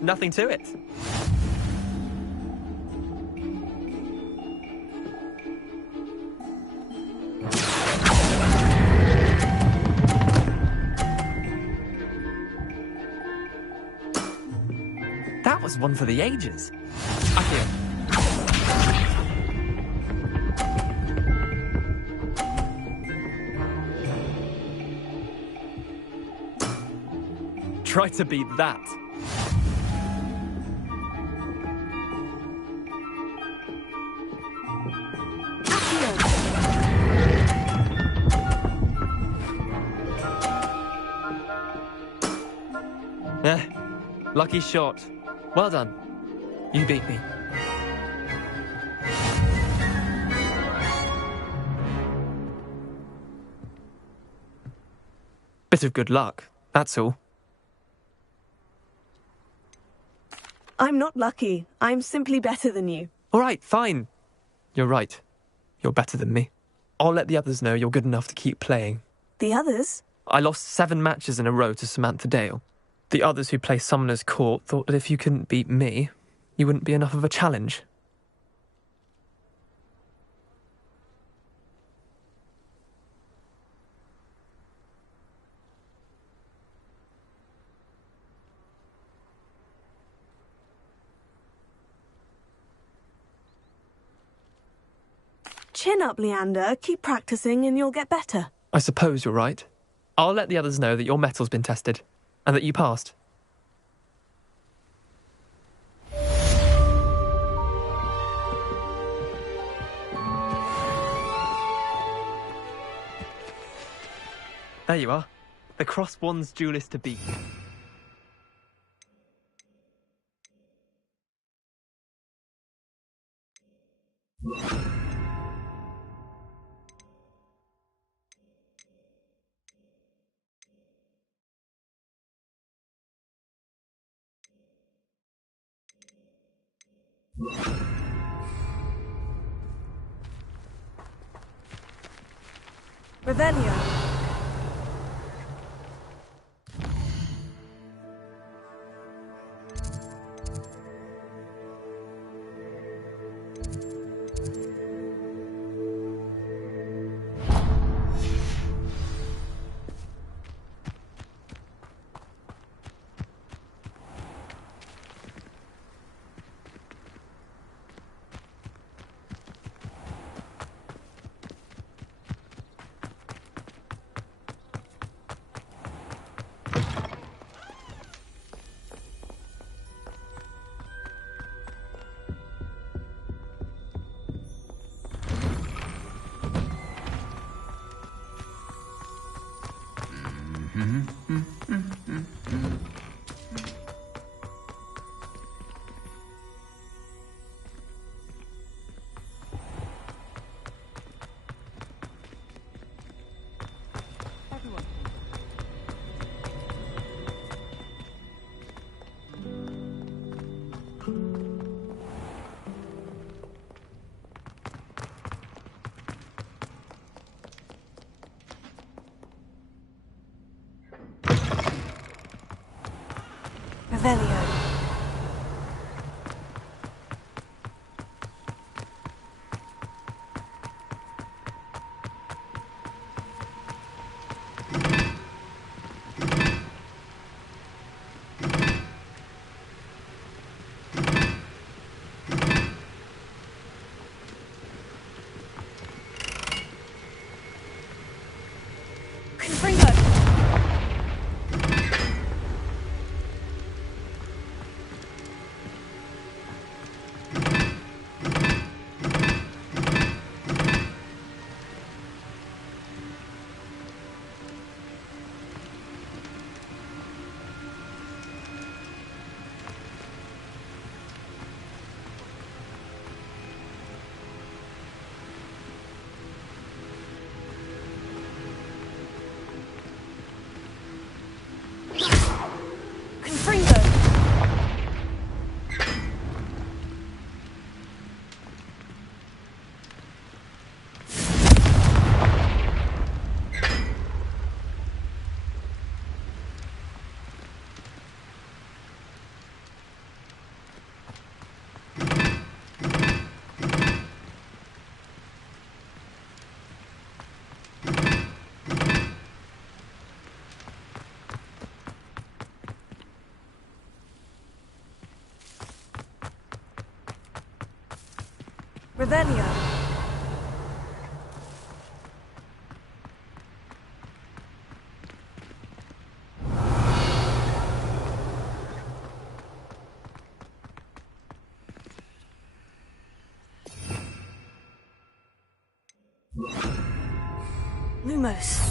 Nothing to it. That was one for the ages. Akio. Try to beat that. Lucky shot. Well done. You beat me. Bit of good luck, that's all. I'm not lucky. I'm simply better than you. All right, fine. You're right. You're better than me. I'll let the others know you're good enough to keep playing. The others? I lost 7 matches in a row to Samantha Dale. The others who play Summoner's Court thought that if you couldn't beat me, you wouldn't be enough of a challenge. Chin up, Leander. Keep practicing and you'll get better. I suppose you're right. I'll let the others know that your metal's been tested, and that you passed. There you are. The Crosswands duelist to beat. Revelio. Revelio. Revelio. Lumos.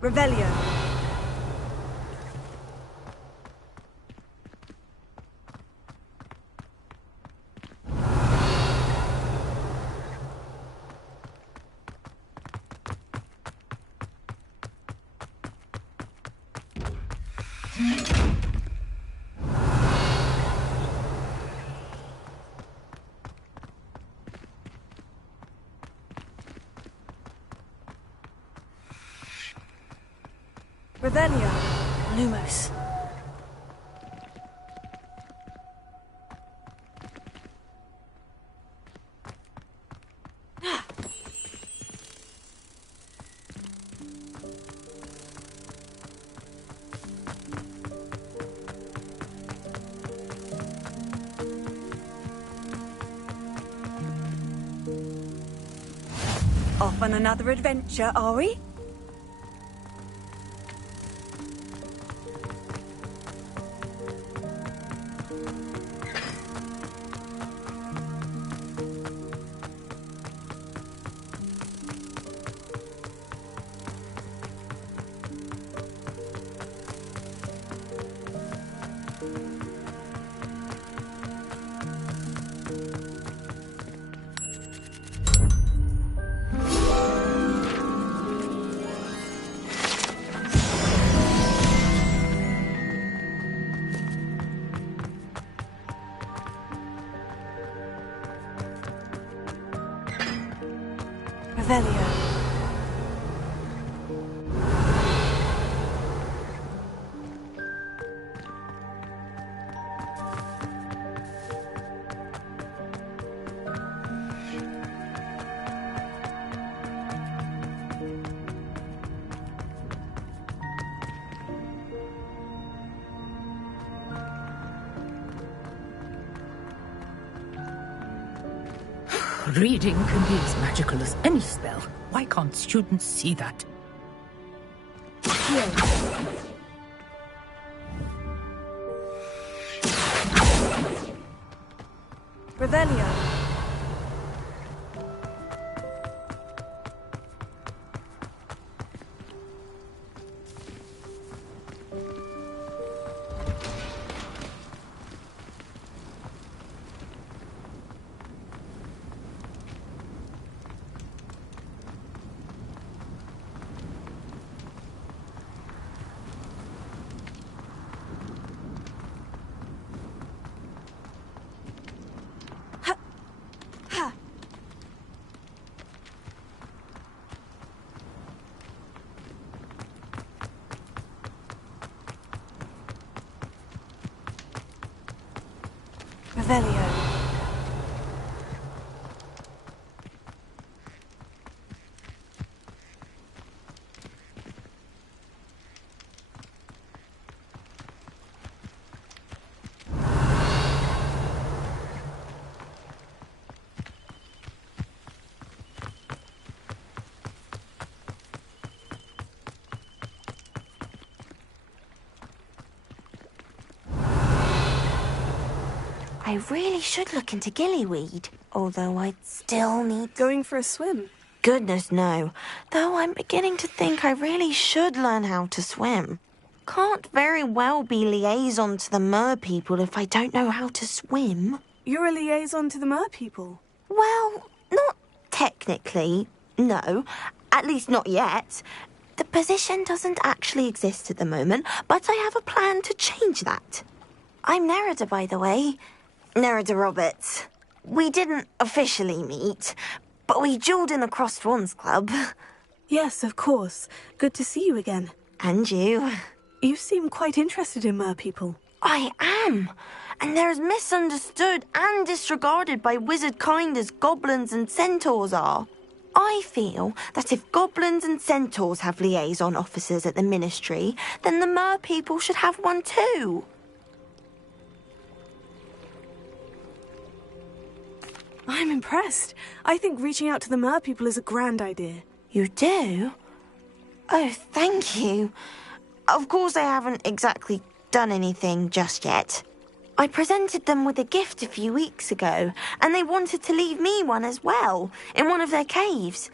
Revelio. Revelio. Lumos. Off on another adventure, are we? Revelio. Reading can be as magical as any spell. Why can't students see that? Revelio. Revelio. I really should look into gillyweed, although I'd still need... Going for a swim? Goodness, no. Though I'm beginning to think I really should learn how to swim. Can't very well be liaison to the mer people if I don't know how to swim. You're a liaison to the mer people? Well, not technically, no. At least not yet. The position doesn't actually exist at the moment, but I have a plan to change that. I'm Nerida, by the way. Nerida Roberts. We didn't officially meet, but we duelled in the Crossed Wands Club. Yes, of course. Good to see you again. And you. You seem quite interested in mer people. I am. And they're as misunderstood and disregarded by wizard kind as goblins and centaurs are. I feel that if goblins and centaurs have liaison officers at the ministry, then the mer people should have one too. I'm impressed. I think reaching out to the mer people is a grand idea. You do? Oh, thank you. Of course I haven't exactly done anything just yet. I presented them with a gift a few weeks ago, and they wanted to leave me one as well, in one of their caves.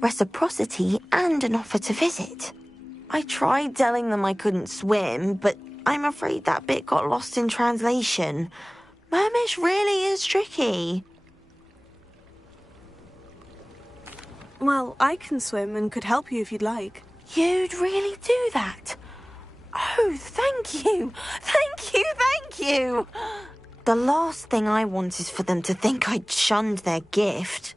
Reciprocity and an offer to visit. I tried telling them I couldn't swim, but I'm afraid that bit got lost in translation. Mermish really is tricky. Well, I can swim and could help you if you'd like. You'd really do that? Oh, thank you. Thank you, thank you. The last thing I want is for them to think I'd shunned their gift.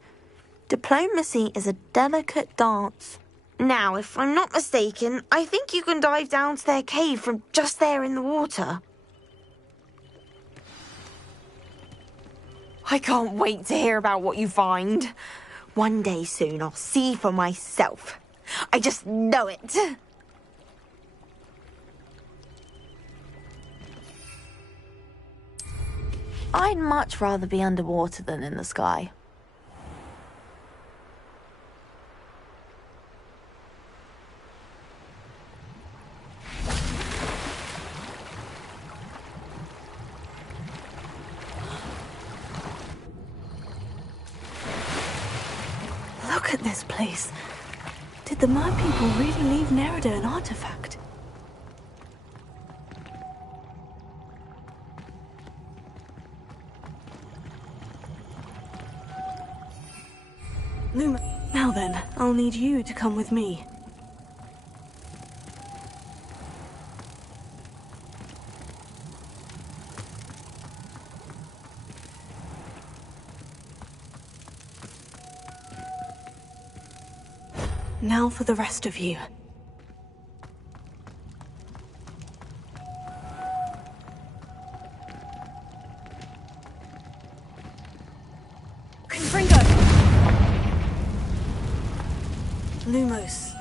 Diplomacy is a delicate dance. Now, if I'm not mistaken, I think you can dive down to their cave from just there in the water. I can't wait to hear about what you find. One day soon I'll see for myself. I just know it. I'd much rather be underwater than in the sky. this place. Did the Mer people really leave Nerida an artifact? Luma, now then, I'll need you to come with me. Now for the rest of you. Confringo! Lumos.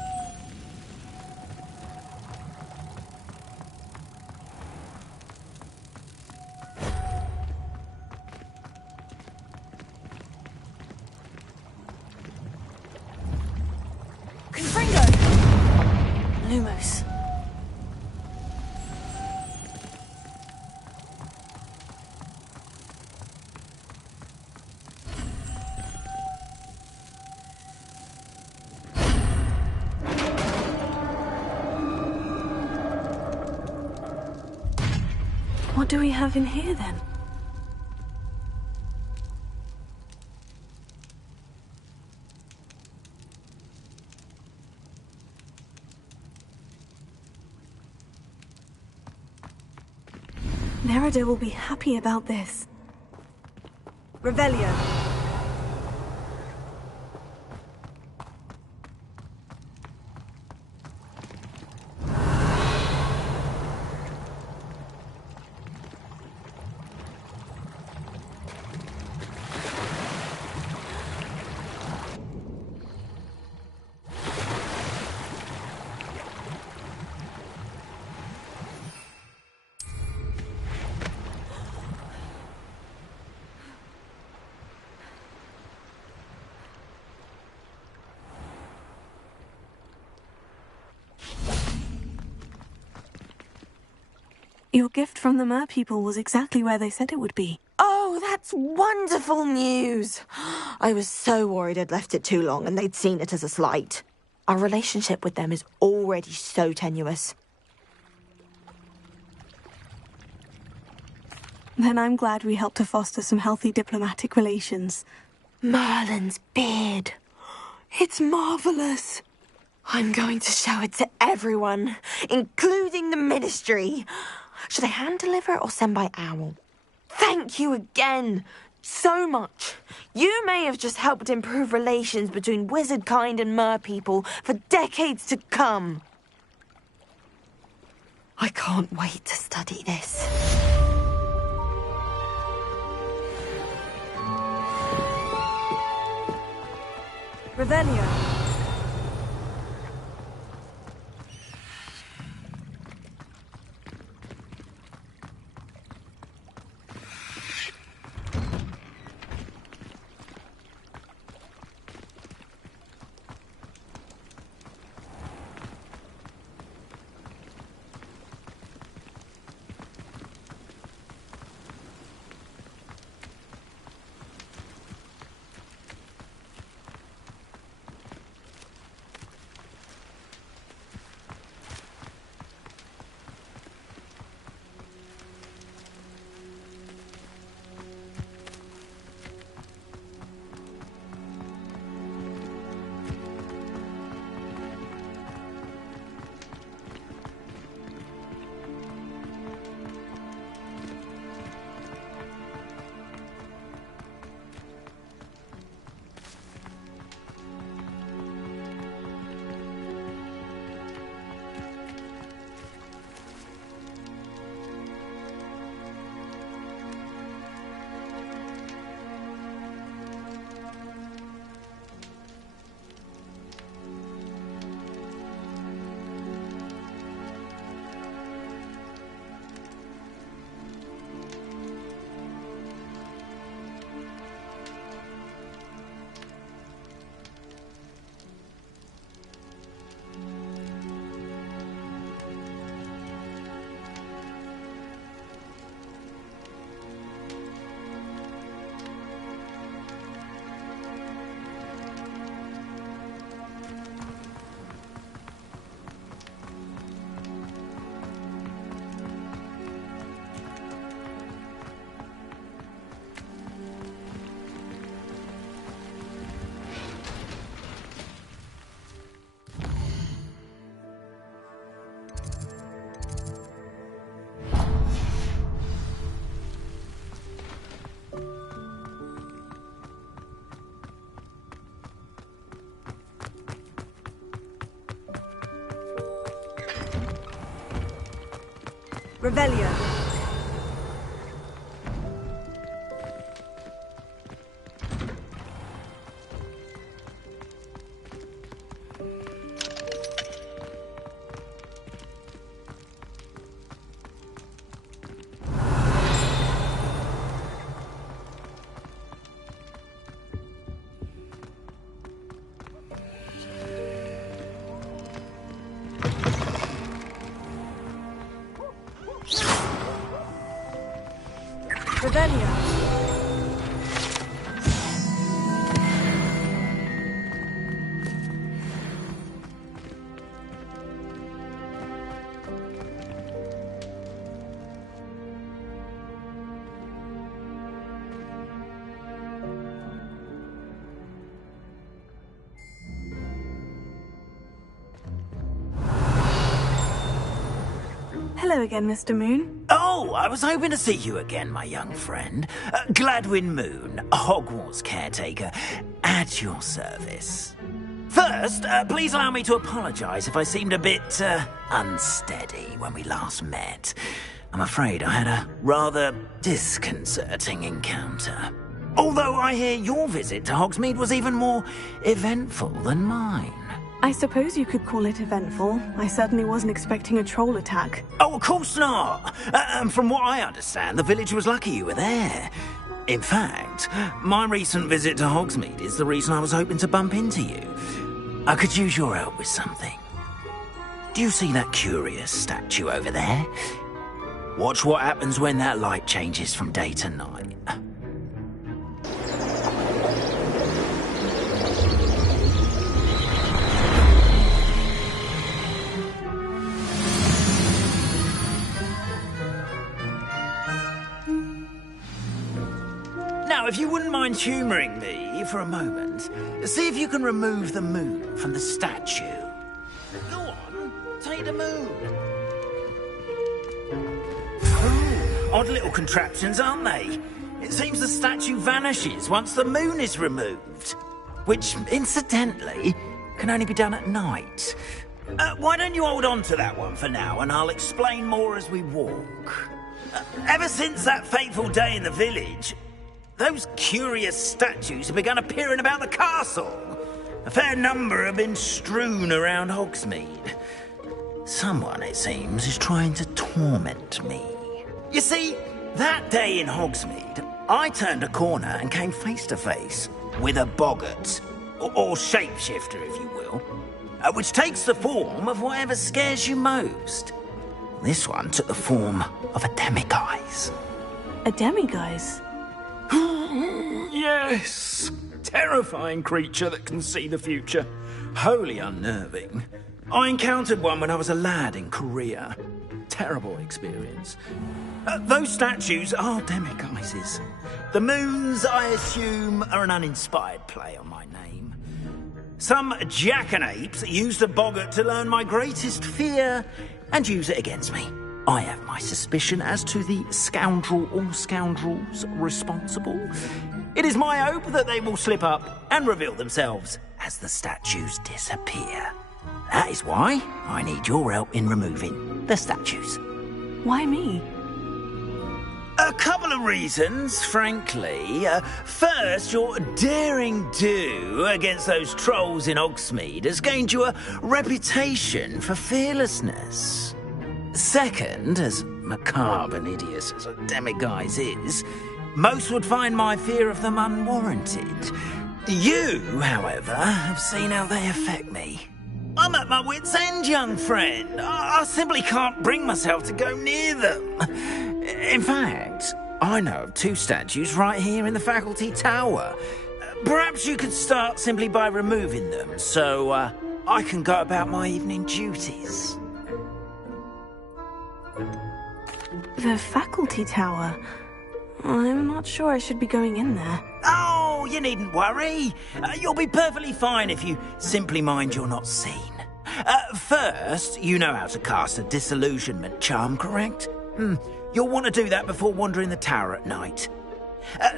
Confringo! Lumos. What do we have in here then? Nerida will be happy about this. Revelio. Your gift from the Mer people was exactly where they said it would be. Oh, that's wonderful news! I was so worried I'd left it too long and they'd seen it as a slight. Our relationship with them is already so tenuous. Then I'm glad we helped to foster some healthy diplomatic relations. Merlin's beard. It's marvellous. I'm going to show it to everyone, including the Ministry. Should I hand deliver it or send by owl? Thank you again so much. You may have just helped improve relations between wizard kind and Mer people for decades to come. I can't wait to study this. Revelio. Revelio. Revelio. Hello again, Mr. Moon. Oh, I was hoping to see you again, my young friend. Gladwin Moon, Hogwarts caretaker, at your service. First, please allow me to apologise if I seemed a bit, unsteady when we last met. I'm afraid I had a rather disconcerting encounter. Although I hear your visit to Hogsmeade was even more eventful than mine. I suppose you could call it eventful. I certainly wasn't expecting a troll attack. Oh, of course not. And from what I understand, the village was lucky you were there. In fact, my recent visit to Hogsmeade is the reason I was hoping to bump into you. I could use your help with something. Do you see that curious statue over there? Watch what happens when that light changes from day to night. Now, if you wouldn't mind humouring me for a moment, see if you can remove the moon from the statue. Go on, take the moon. Ooh, odd little contraptions, aren't they? It seems the statue vanishes once the moon is removed. Which, incidentally, can only be done at night. Why don't you hold on to that one for now, and I'll explain more as we walk. Ever since that fateful day in the village, those curious statues have begun appearing about the castle. A fair number have been strewn around Hogsmeade. Someone, it seems, is trying to torment me. You see, that day in Hogsmeade, I turned a corner and came face to face with a boggart, or shapeshifter, if you will, which takes the form of whatever scares you most. This one took the form of a demiguise. A demiguise? Yes! Terrifying creature that can see the future. Wholly unnerving. I encountered one when I was a lad in Korea. Terrible experience. Those statues are demiguises. The moons, I assume, are an uninspired play on my name. Some jackanapes used a boggart to learn my greatest fear and use it against me. I have my suspicion as to the scoundrel or scoundrels responsible. It is my hope that they will slip up and reveal themselves as the statues disappear. That is why I need your help in removing the statues. Why me? A couple of reasons, frankly. First, your daring do against those trolls in Hogsmeade has gained you a reputation for fearlessness. Second, as macabre and hideous as a demiguise is, most would find my fear of them unwarranted. You, however, have seen how they affect me. I'm at my wit's end, young friend. I simply can't bring myself to go near them. In fact, I know of two statues right here in the faculty tower. Perhaps you could start simply by removing them, so I can go about my evening duties. The faculty tower? I'm not sure I should be going in there. Oh, you needn't worry. You'll be perfectly fine if you simply mind you're not seen. First, you know how to cast a disillusionment charm, correct? You'll want to do that before wandering the tower at night.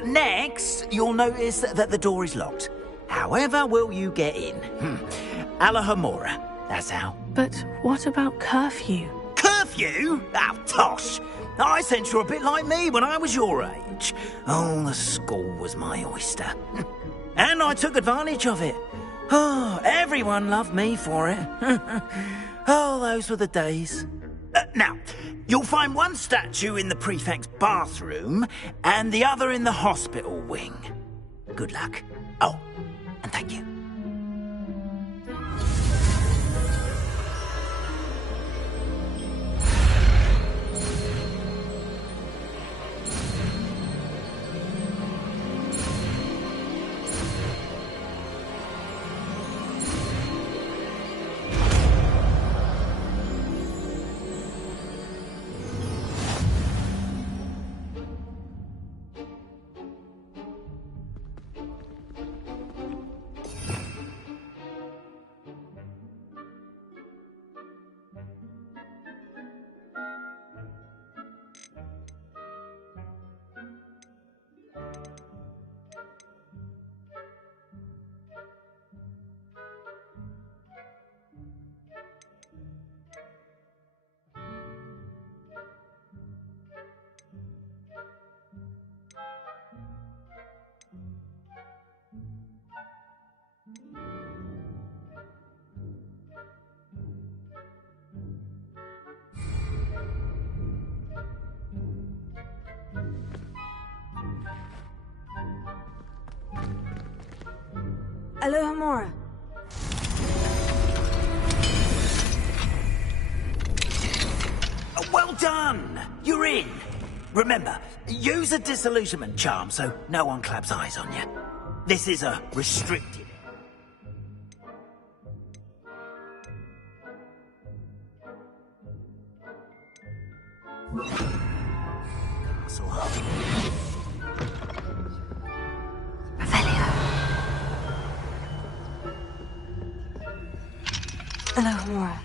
Next, you'll notice that the door is locked. However will you get in? Alahomora, that's how. But what about curfew? Curfew? nephew? Oh, tosh. I sense you're a bit like me when I was your age. Oh, the school was my oyster. And I took advantage of it. Oh, everyone loved me for it. Oh, those were the days. Now, you'll find one statue in the prefect's bathroom and the other in the hospital wing. Good luck. Oh, and thank you. Alohomora. Well done! You're in. Remember, use a disillusionment charm so no one claps eyes on you. This is a restricted. Castle Hub. Alohomora.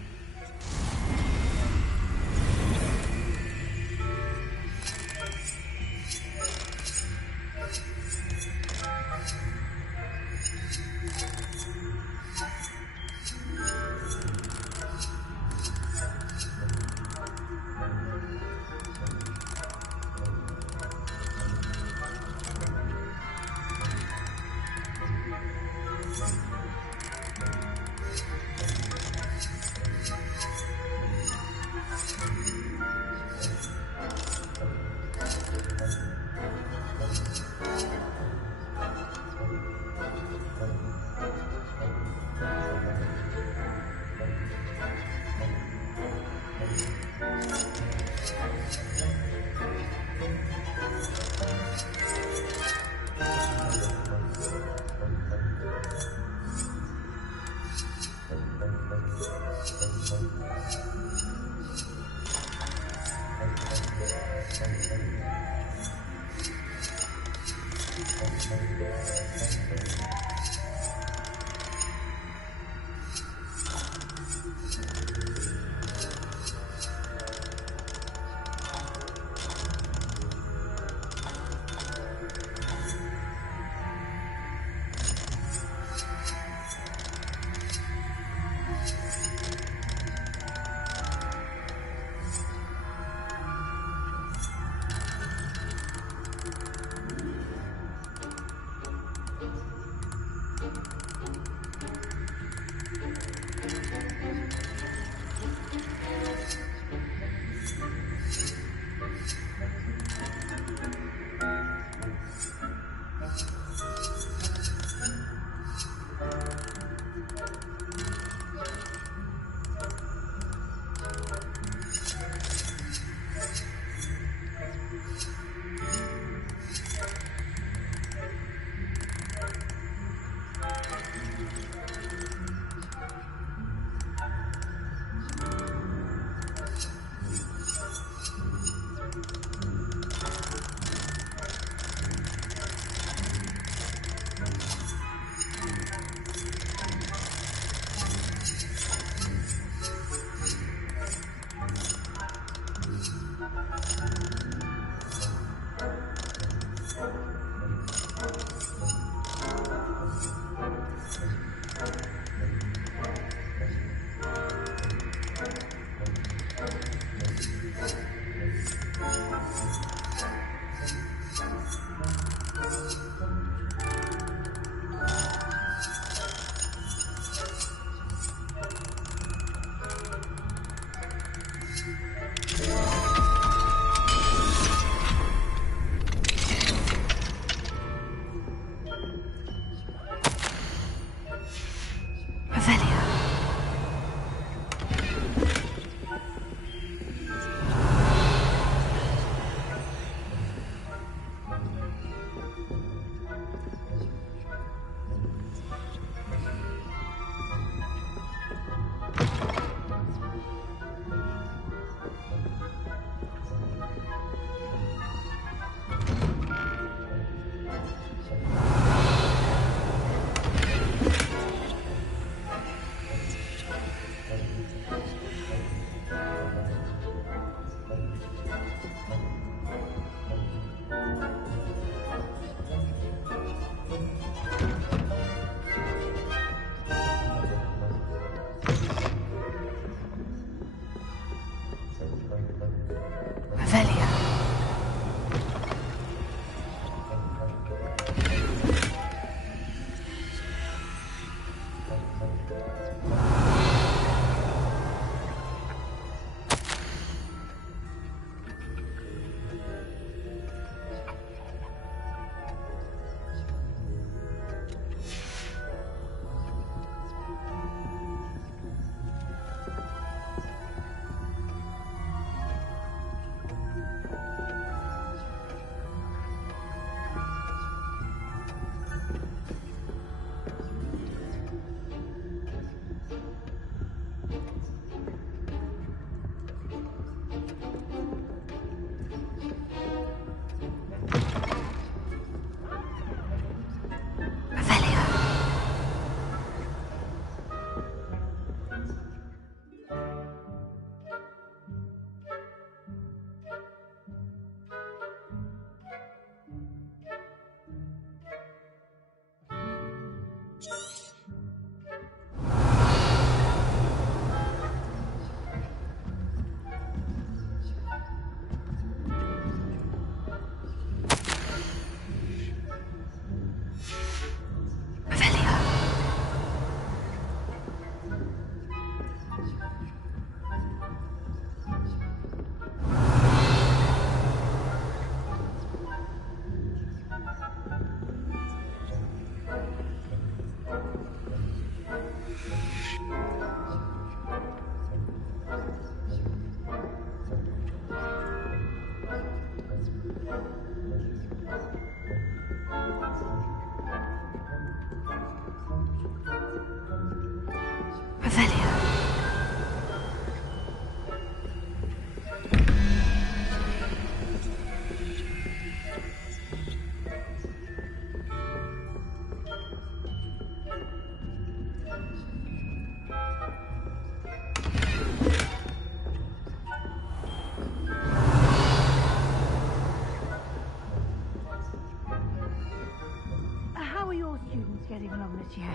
getting along this year?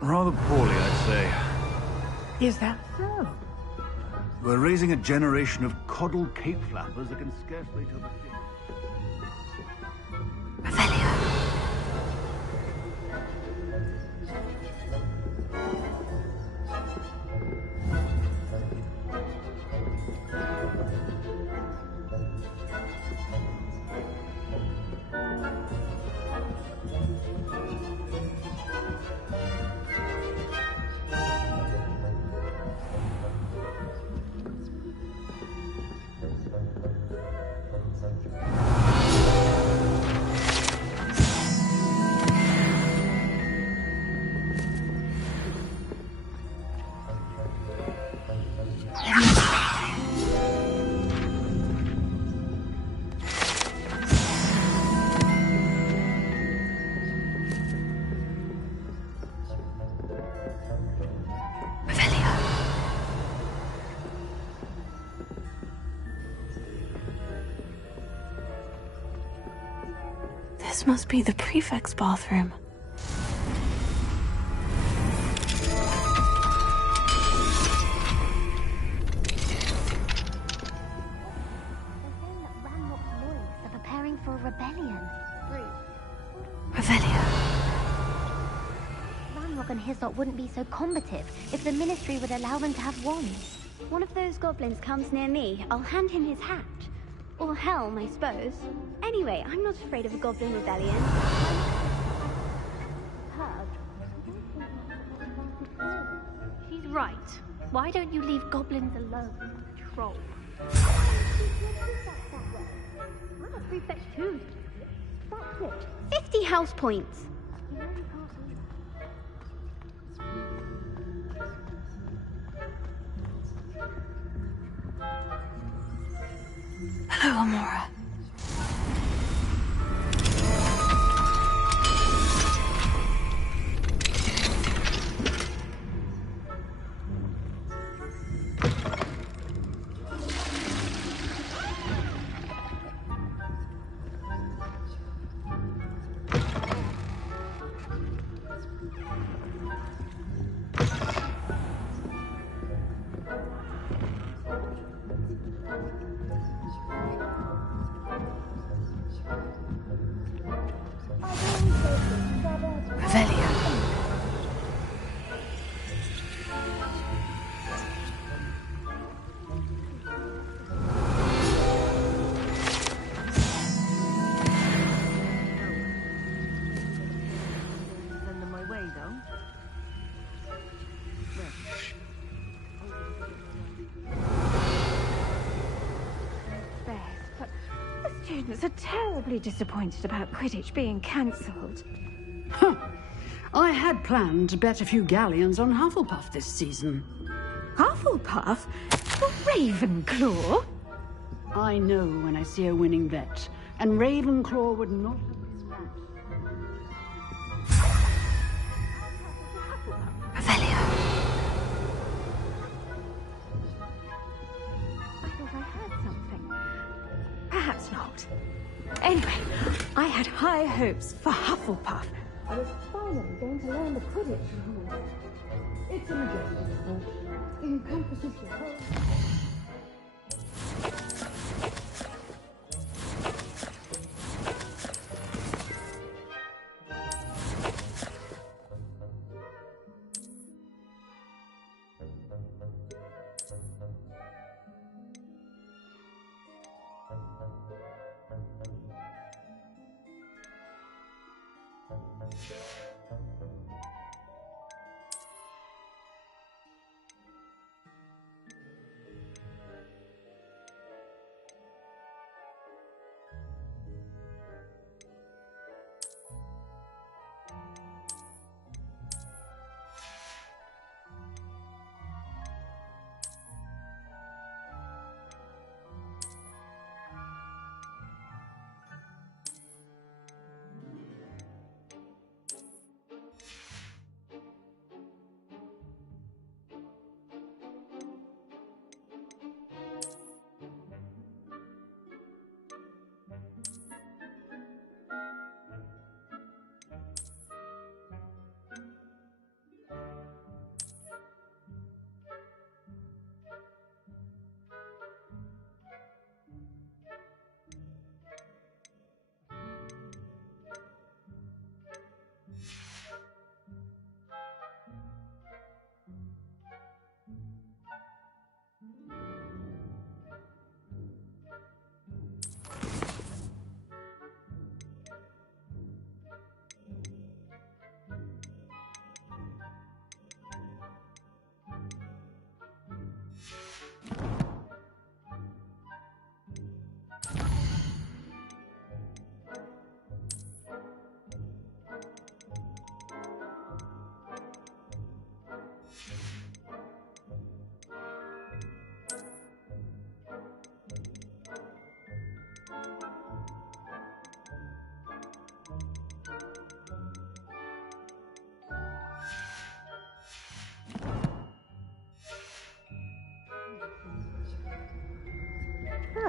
Rather poorly, I'd say. Is that so? We're raising a generation of coddle cape flappers that can scarcely tell the difference. This must be the prefect's bathroom. Preparing for a rebellion. Revelio. Ranrock and Hislop wouldn't be so combative if the Ministry would allow them to have wands. One of those goblins comes near me, I'll hand him his hat. Or helm, I suppose. Anyway, I'm not afraid of a goblin rebellion. She's right. Why don't you leave goblins alone? Troll. I'm a prefect too. That's it. 50 house points. Hello, Amora. Students are terribly disappointed about Quidditch being cancelled. Huh. I had planned to bet a few galleons on Hufflepuff this season. Hufflepuff? Ravenclaw? I know when I see a winning bet, and Ravenclaw would not have been matched. I thought I heard something. Perhaps not. Anyway, I had high hopes for Hufflepuff. I was finally going to learn the Quidditch rules. It's a majestic sport. It encompasses the whole...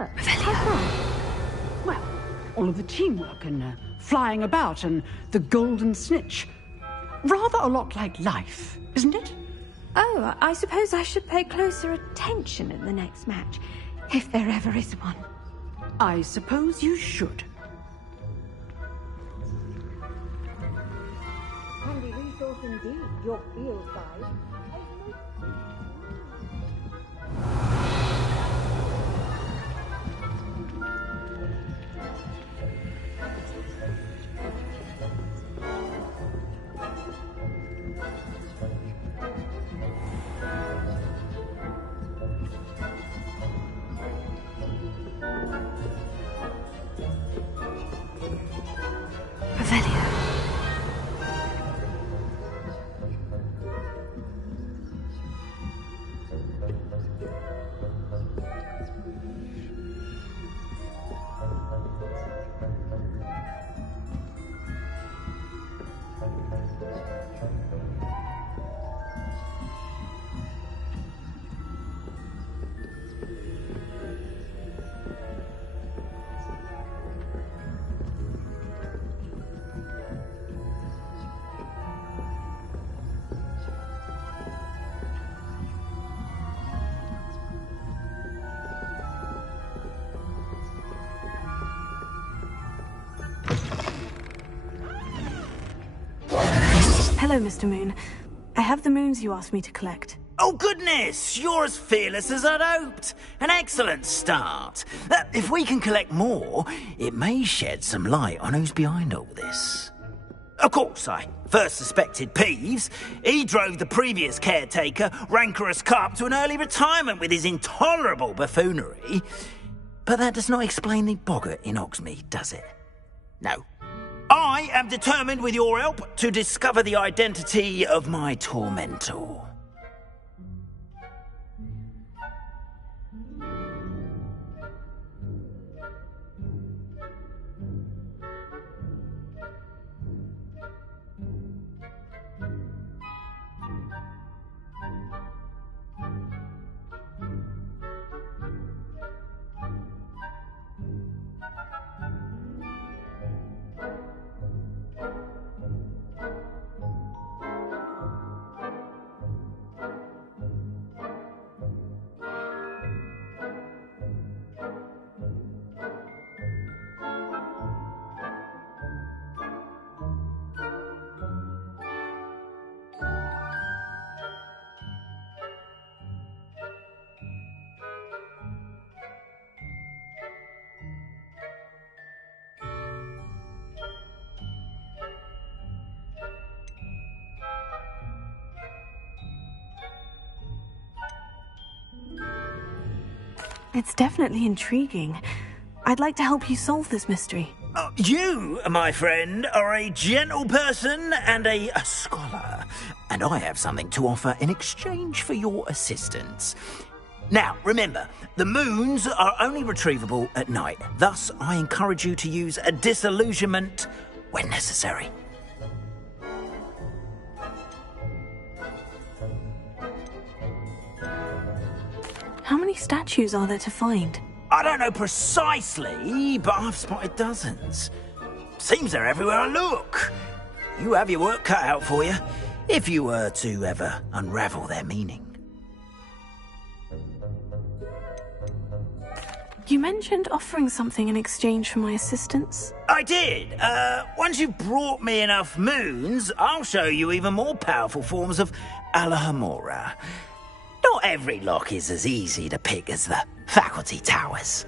work? How come? Well, all of the teamwork and flying about and the golden snitch. Rather a lot like life, isn't it? Oh, I suppose I should pay closer attention at the next match, if there ever is one. I suppose you should. Handy resource indeed, your field guide. Hello, Mr. Moon. I have the moons you asked me to collect. Oh, goodness! You're as fearless as I'd hoped. An excellent start. If we can collect more, it may shed some light on who's behind all this. Of course, I first suspected Peeves. He drove the previous caretaker, Rancorous Carp, to an early retirement with his intolerable buffoonery. But that does not explain the boggart in Hogsmeade, does it? No. I am determined, with your help, to discover the identity of my tormentor. It's definitely intriguing. I'd like to help you solve this mystery. You, my friend, are a gentle person and a scholar, and I have something to offer in exchange for your assistance. Now, remember, the moons are only retrievable at night. Thus, I encourage you to use a disillusionment when necessary. How many statues are there to find? I don't know precisely, but I've spotted dozens. Seems they're everywhere I look. You have your work cut out for you, if you were to ever unravel their meaning. You mentioned offering something in exchange for my assistance. I did. Once you've brought me enough moons, I'll show you even more powerful forms of Alohomora. Not every lock is as easy to pick as the faculty towers.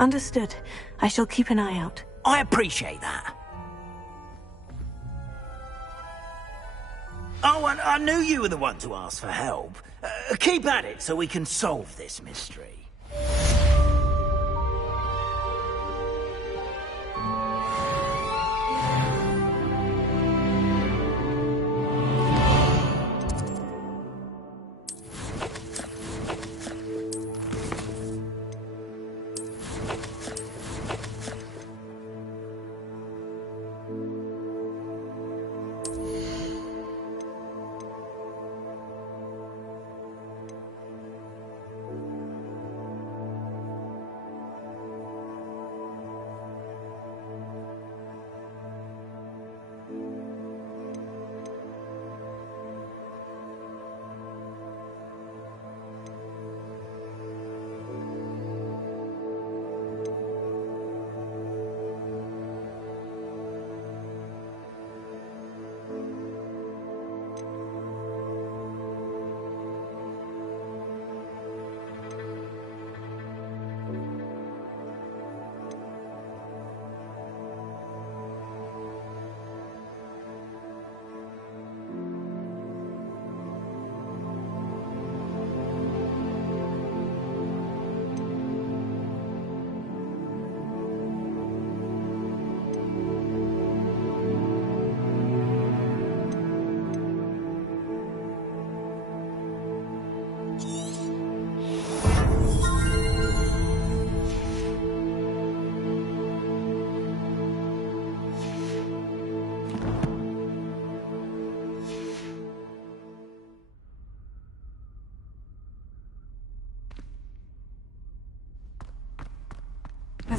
Understood. I shall keep an eye out. I appreciate that. Oh, and I knew you were the one to ask for help. Keep at it so we can solve this mystery.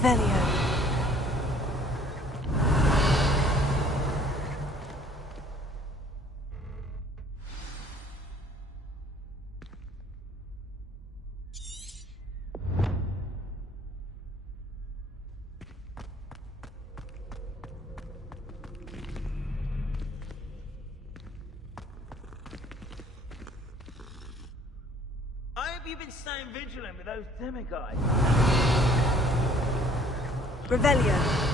Revelio. I hope you've been staying vigilant with those thnx. Revelio.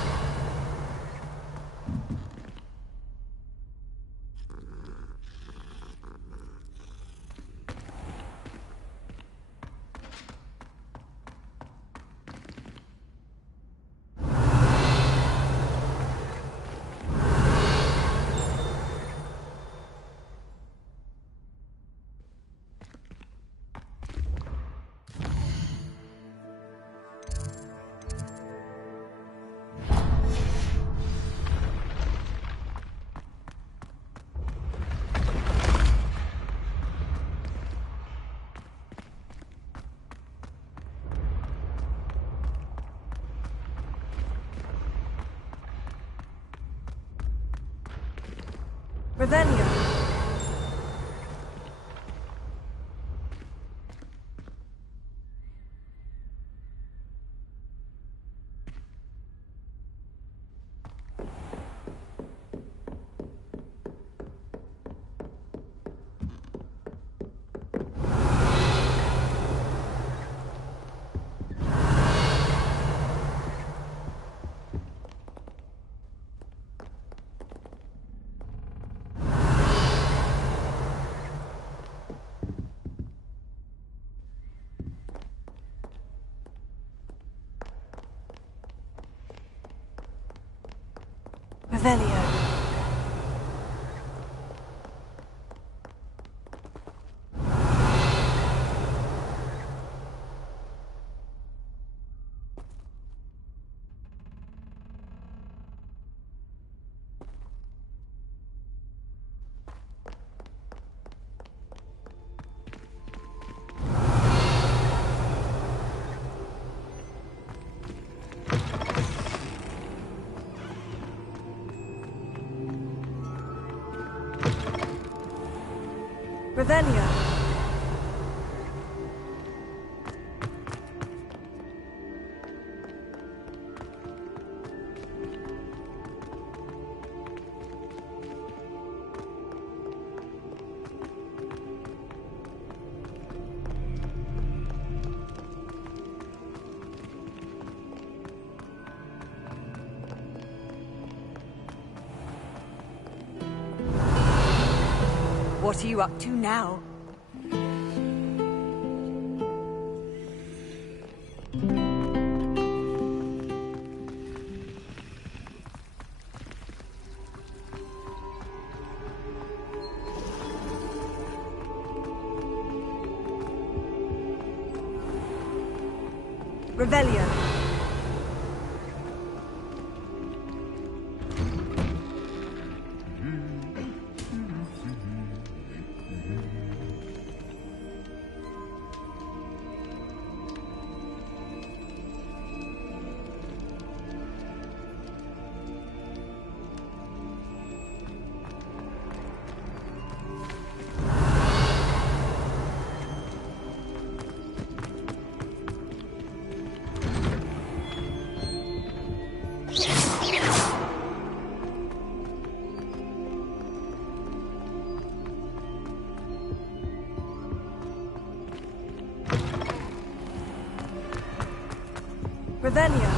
Revelio. Revelio. Revelio. What are you up to now? Revelio. Revelio.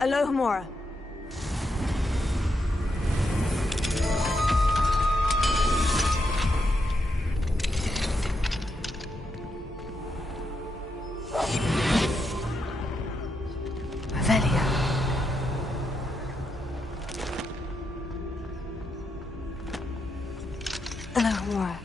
Alohomora. Alohomora.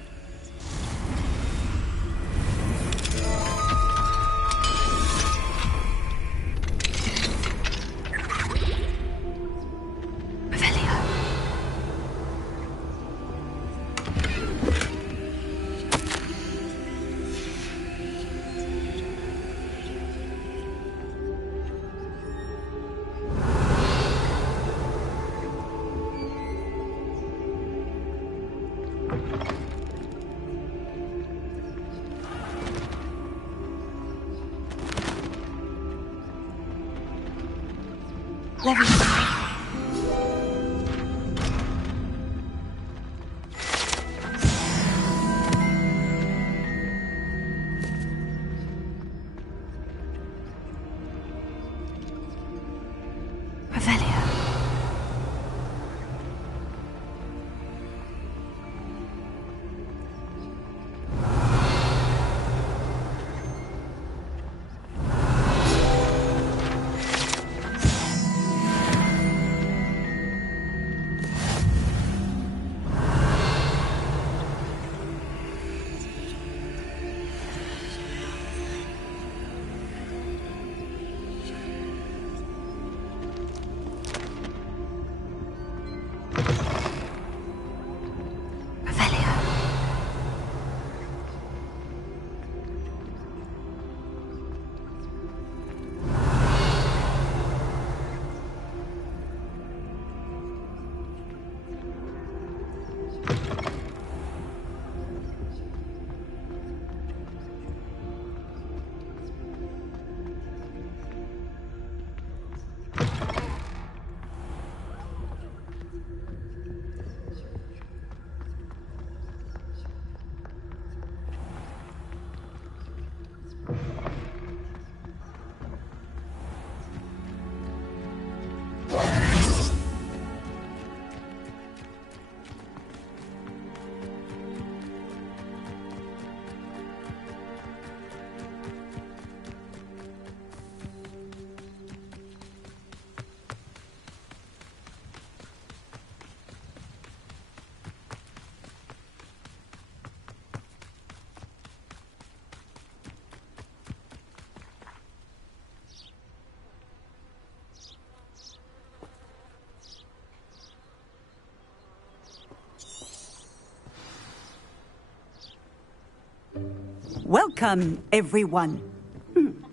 Welcome, everyone.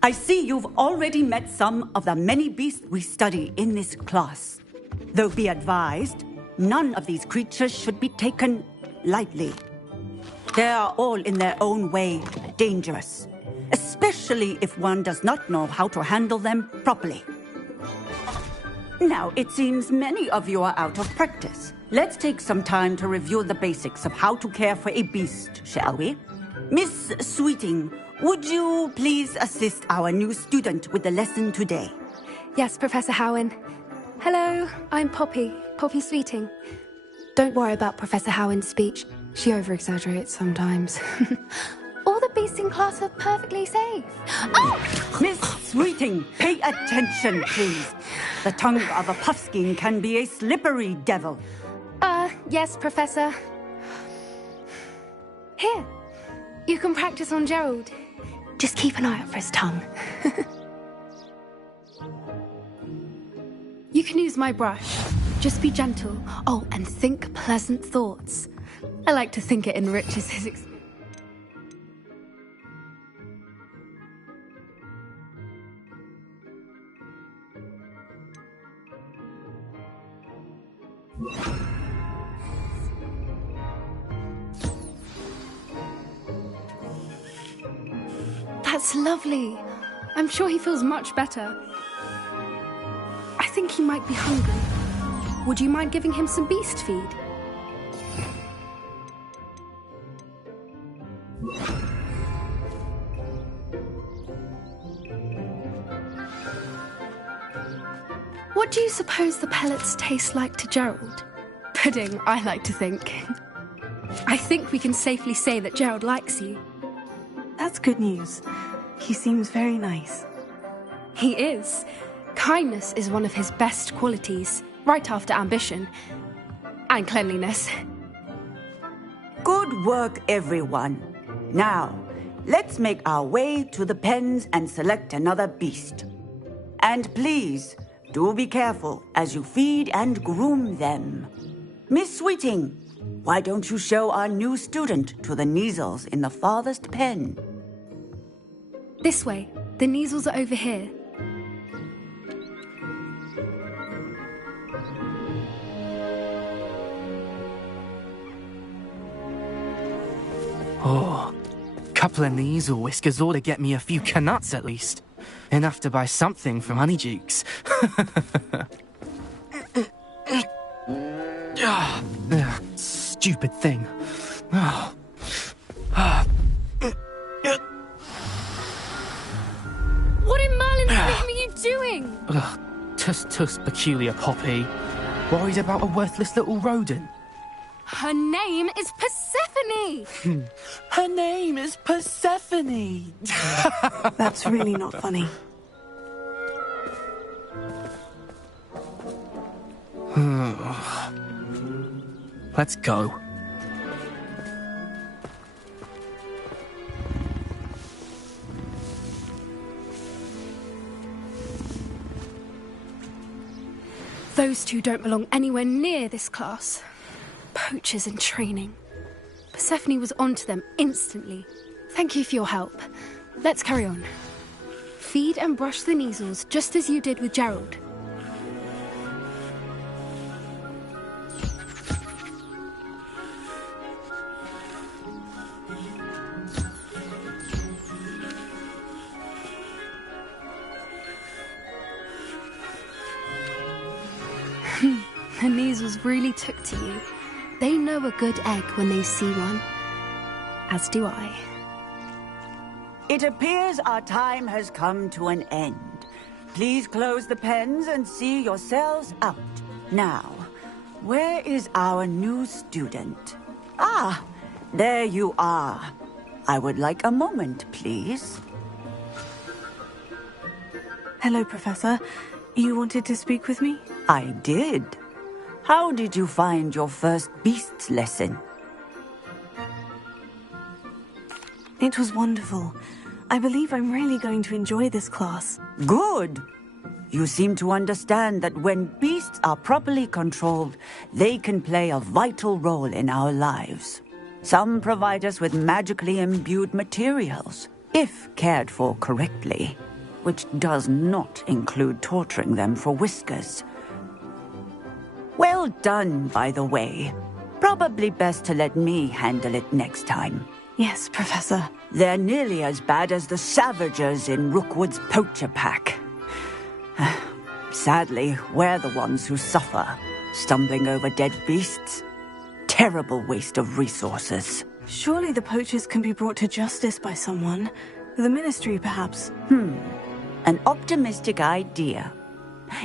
I see you've already met some of the many beasts we study in this class. Though be advised, none of these creatures should be taken lightly. They are all in their own way dangerous, especially if one does not know how to handle them properly. Now, it seems many of you are out of practice. Let's take some time to review the basics of how to care for a beast, shall we? Miss Sweeting, would you please assist our new student with the lesson today? Yes, Professor Howen. Hello, I'm Poppy Sweeting. Don't worry about Professor Howen's speech. She over-exaggerates sometimes. All the beasts in class are perfectly safe. Oh! Miss Sweeting, pay attention, please. The tongue of a puffskein can be a slippery devil. Yes, Professor. Here, you can practice on Gerald. Just keep an eye out for his tongue. You can use my brush. Just be gentle. Oh, and think pleasant thoughts. I like to think it enriches his experience. That's lovely. I'm sure he feels much better. I think he might be hungry. Would you mind giving him some beast feed? What do you suppose the pellets taste like to Gerald? Pudding, I like to think. I think we can safely say that Gerald likes you. That's good news. He seems very nice. He is. Kindness is one of his best qualities, right after ambition. And cleanliness. Good work, everyone. Now, let's make our way to the pens and select another beast. And please, do be careful as you feed and groom them. Miss Sweeting, why don't you show our new student to the Kneazles in the farthest pen? This way. The Kneazles are over here. Oh, couple of Neasel whiskers ought to get me a few canuts at least. Enough to buy something from Honeydukes. Stupid thing. What in Merlin's name are you doing? Tuss, peculiar Poppy. Worried about a worthless little rodent? Her name is Persephone! Her name is Persephone! That's really not funny. Let's go. Those two don't belong anywhere near this class. Poachers in training. Persephone was onto them instantly. Thank you for your help. Let's carry on. Feed and brush the Neasels just as you did with Gerald. The Neasels really took to you. They know a good egg when they see one. As do I. It appears our time has come to an end. Please close the pens and see yourselves out. Now, where is our new student? Ah, there you are. I would like a moment, please. Hello, Professor. You wanted to speak with me? I did. How did you find your first beasts lesson? It was wonderful. I believe I'm really going to enjoy this class. Good. You seem to understand that when beasts are properly controlled, they can play a vital role in our lives. Some provide us with magically imbued materials, if cared for correctly, which does not include torturing them for whiskers. Well done, by the way. Probably best to let me handle it next time. Yes, Professor. They're nearly as bad as the Savagers in Rookwood's poacher pack. Sadly, we're the ones who suffer, stumbling over dead beasts. Terrible waste of resources. Surely the poachers can be brought to justice by someone. The Ministry, perhaps. An optimistic idea.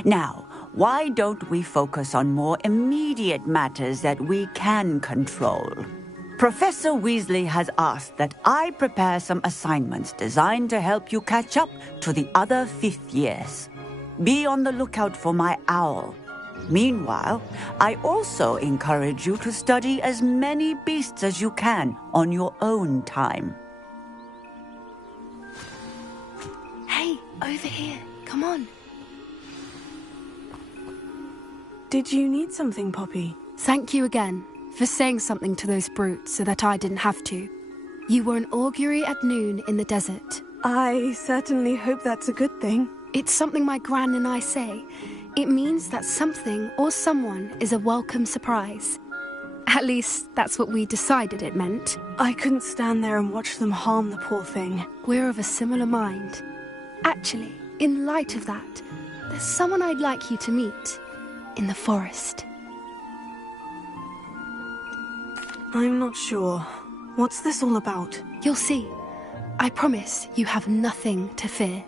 Now, why don't we focus on more immediate matters that we can control? Professor Weasley has asked that I prepare some assignments designed to help you catch up to the other 5th years. Be on the lookout for my owl. Meanwhile, I also encourage you to study as many beasts as you can on your own time. Hey, over here. Come on. Did you need something, Poppy? Thank you again for saying something to those brutes so that I didn't have to. You were an augury at noon in the desert. I certainly hope that's a good thing. It's something my gran and I say. It means that something or someone is a welcome surprise. At least, that's what we decided it meant. I couldn't stand there and watch them harm the poor thing. We're of a similar mind. Actually, in light of that, there's someone I'd like you to meet. In the forest. I'm not sure. What's this all about? You'll see. I promise you have nothing to fear.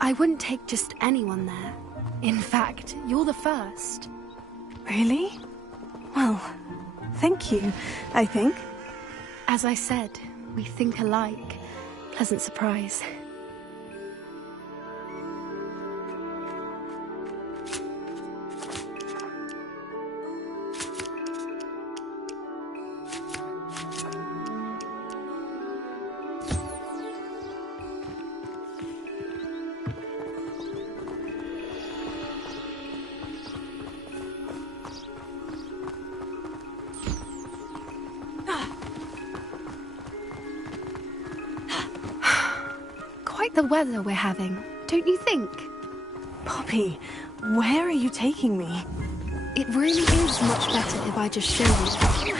I wouldn't take just anyone there. In fact, you're the first. Really? Well, thank you, I think. As I said, we think alike. Pleasant surprise. Quite the weather we're having, don't you think? Poppy, where are you taking me? It really is much better if I just show you.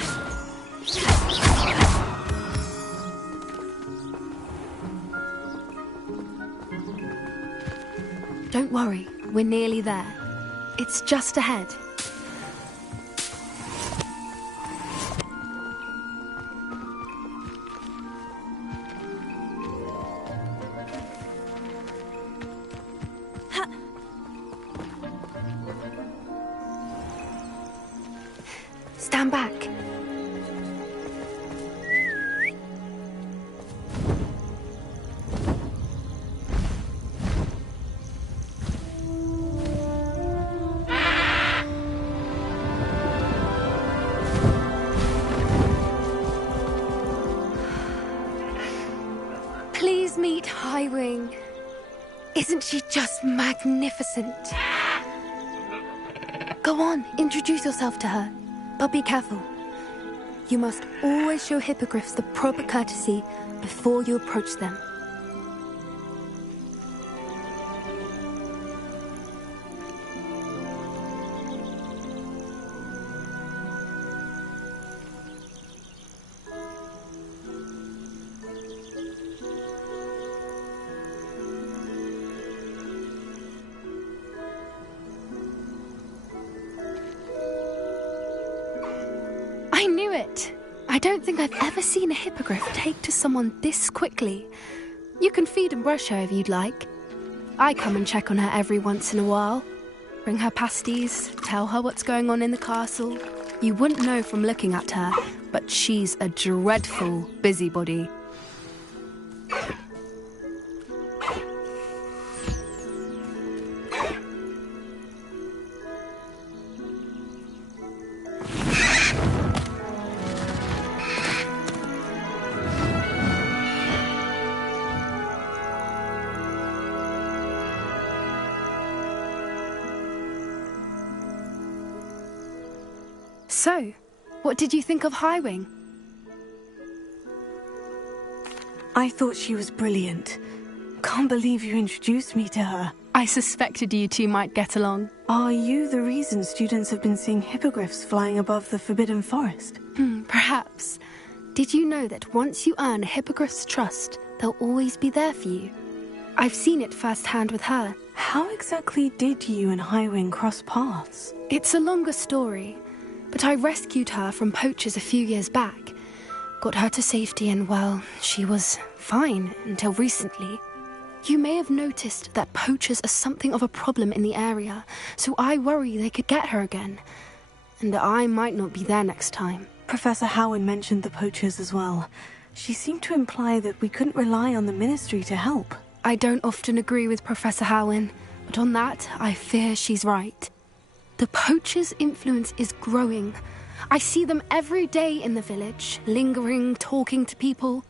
Don't worry, we're nearly there. It's just ahead. Stand back. Please meet Highwing. Isn't she just magnificent? Go on, introduce yourself to her. But be careful. You must always show hippogriffs the proper courtesy before you approach them. I knew it! I don't think I've ever seen a hippogriff take to someone this quickly. You can feed and brush her if you'd like. I come and check on her every once in a while. Bring her pasties, tell her what's going on in the castle. You wouldn't know from looking at her, but she's a dreadful busybody. So, what did you think of Highwing? I thought she was brilliant. Can't believe you introduced me to her. I suspected you two might get along. Are you the reason students have been seeing hippogriffs flying above the Forbidden Forest? Perhaps. Did you know that once you earn a hippogriff's trust, they'll always be there for you? I've seen it firsthand with her. How exactly did you and Highwing cross paths? It's a longer story, but I rescued her from poachers a few years back. Got her to safety and, well, she was fine until recently. You may have noticed that poachers are something of a problem in the area, so I worry they could get her again. And I might not be there next time. Professor Howin mentioned the poachers as well. She seemed to imply that we couldn't rely on the Ministry to help. I don't often agree with Professor Howin, but on that, I fear she's right. The poachers' influence is growing. I see them every day in the village, lingering, talking to people.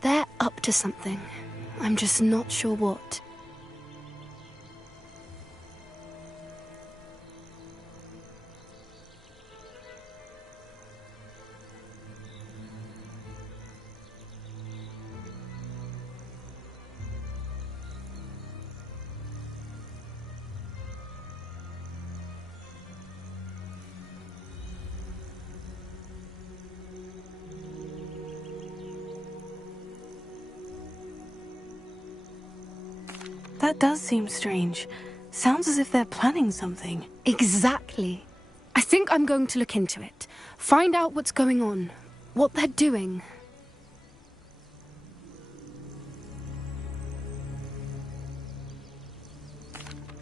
They're up to something. I'm just not sure what. That does seem strange. Sounds as if they're planning something. Exactly. I think I'm going to look into it. Find out what's going on. What they're doing.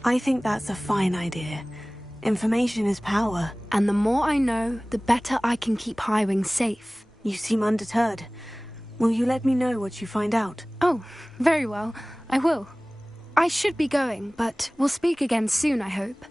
I think that's a fine idea. Information is power. And the more I know, the better I can keep Highwing safe. You seem undeterred. Will you let me know what you find out? Oh, very well. I will. I should be going, but we'll speak again soon, I hope.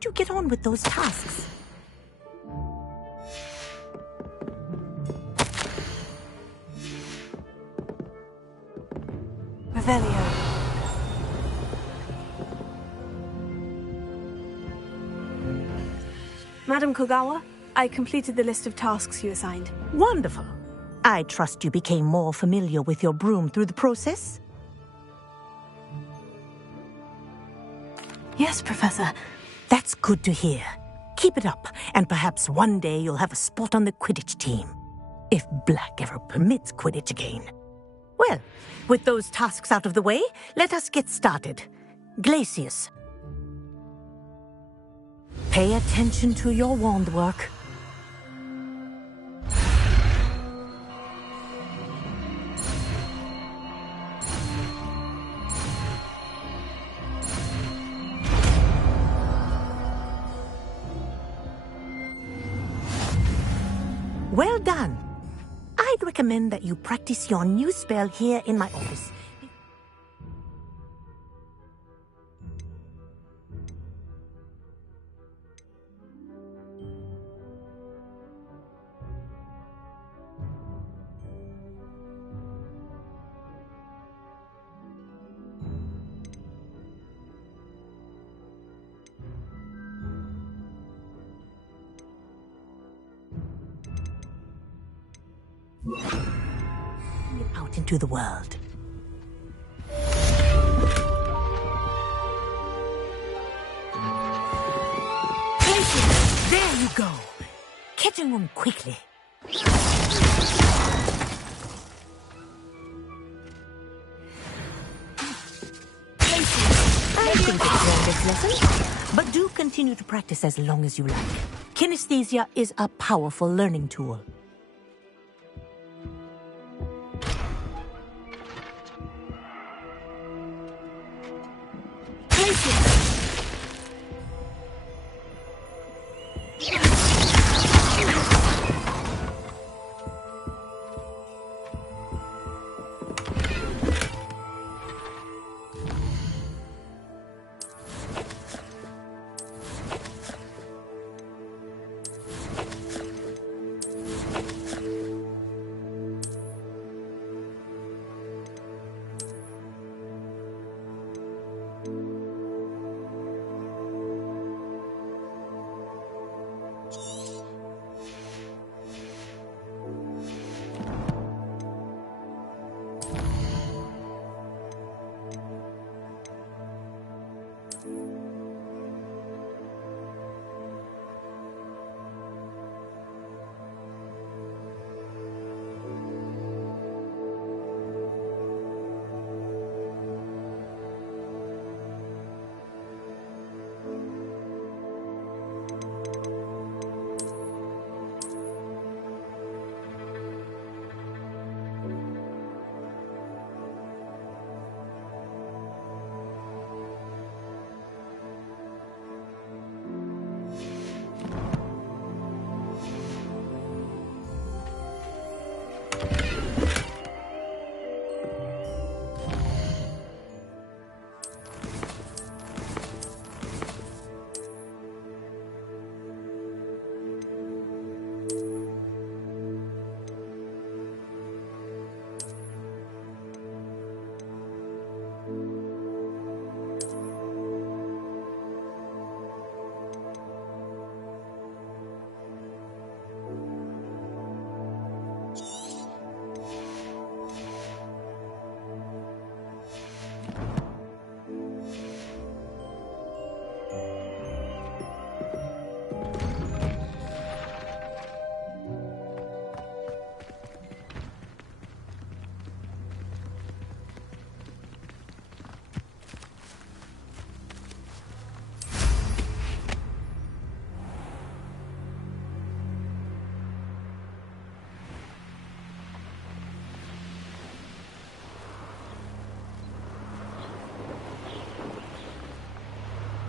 did you get on with those tasks? Revelio. Madam Kogawa, I completed the list of tasks you assigned. Wonderful. I trust you became more familiar with your broom through the process? Yes, Professor. That's good to hear. Keep it up, and perhaps one day you'll have a spot on the Quidditch team. If Black ever permits Quidditch again. Well, with those tasks out of the way, let us get started. Glacius. Pay attention to your wand work. Well done. I'd recommend that you practice your new spell here in my office. Out into the world. Places! There you go! Catching them quickly. I think it's learned this lesson, but do continue to practice as long as you like. Kinesthesia is a powerful learning tool.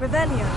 Revelio.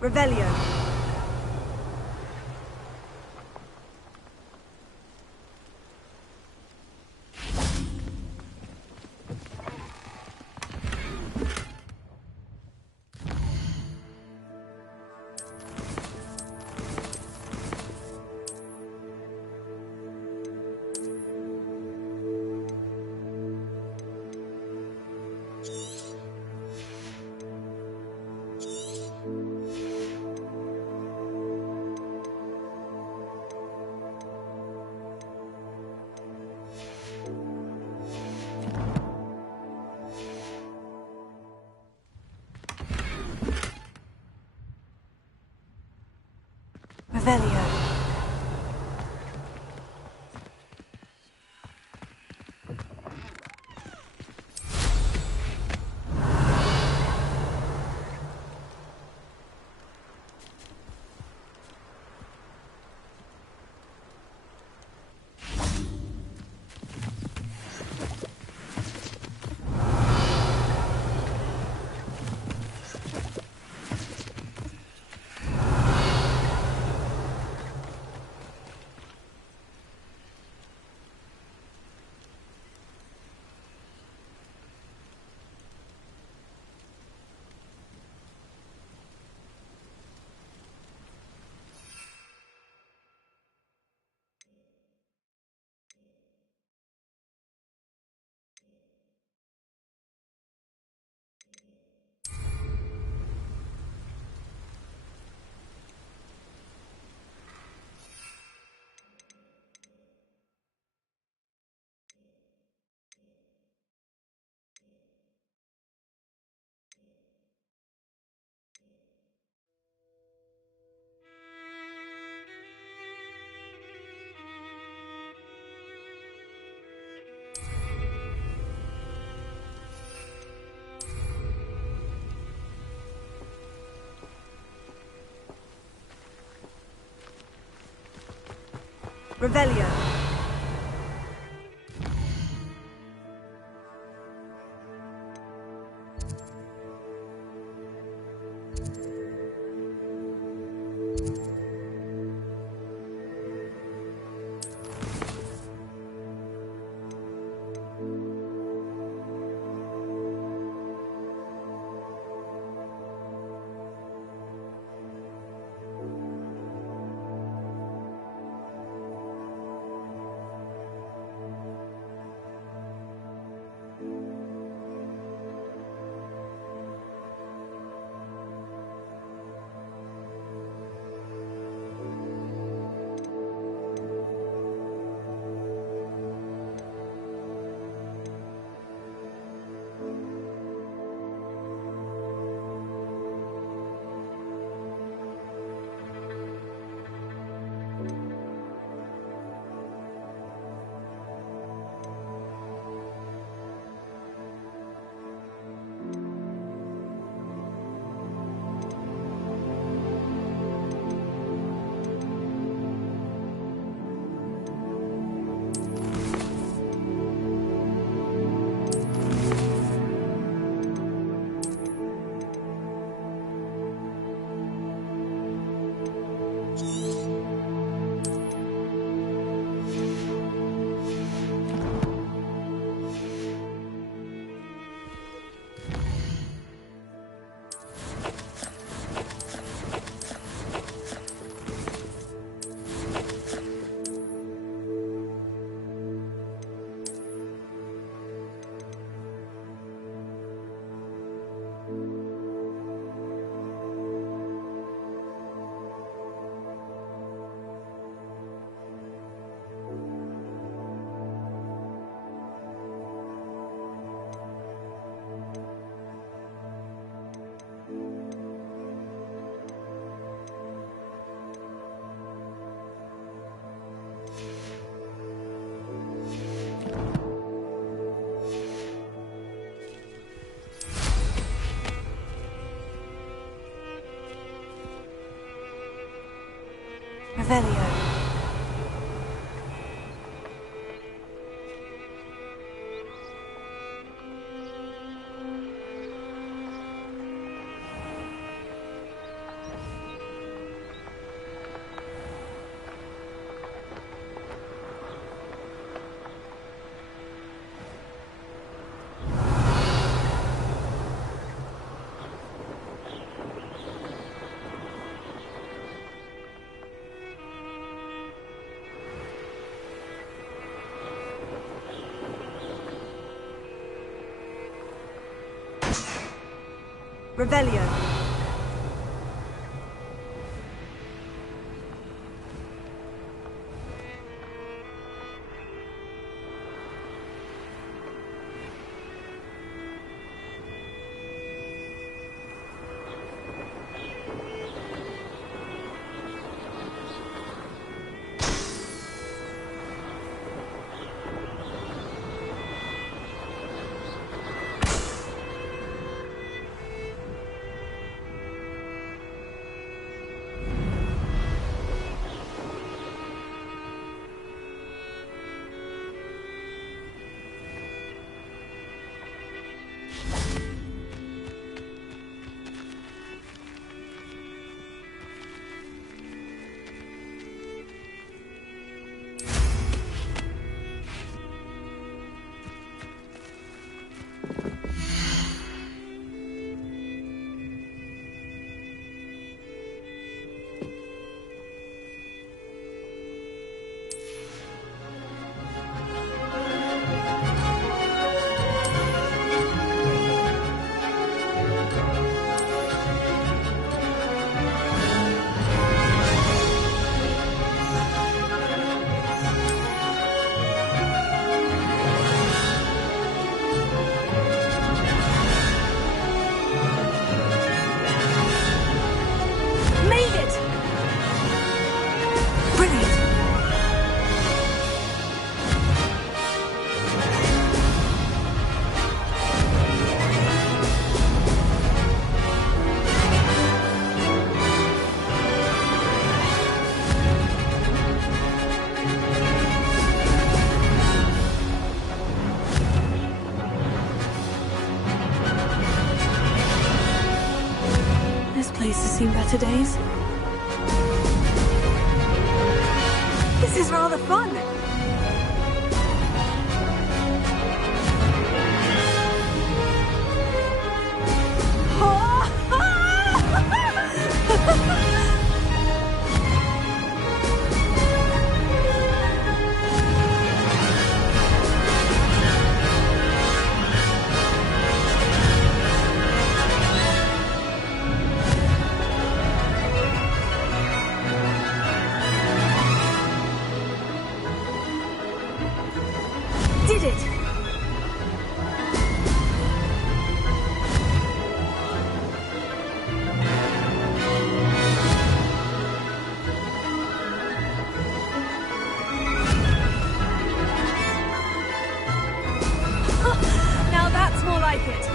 Revelio. Revelio. Revelio. Revelio. Revelio. Seen better days. This is rather fun. Did it! Now that's more like it.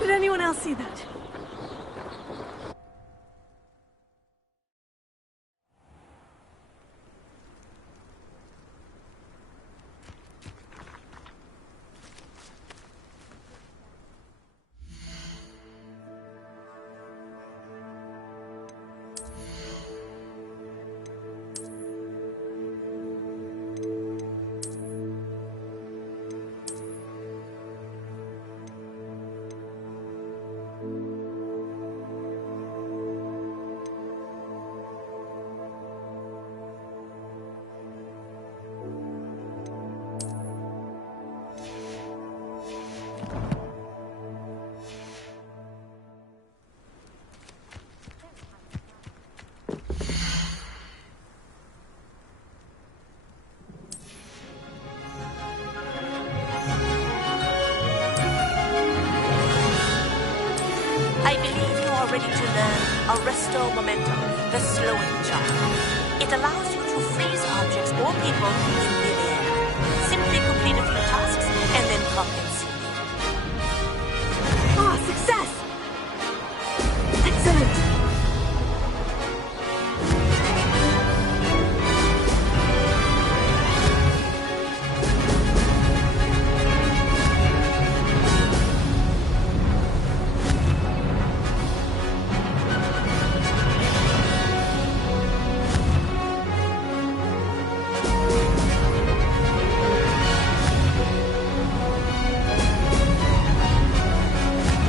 Did anyone else see that? I believe you are ready to learn Arresto Momentum, the slowing charm. It allows you to freeze objects or people in midair. Simply complete a few tasks and then come and see me. Ah, success! Excellent!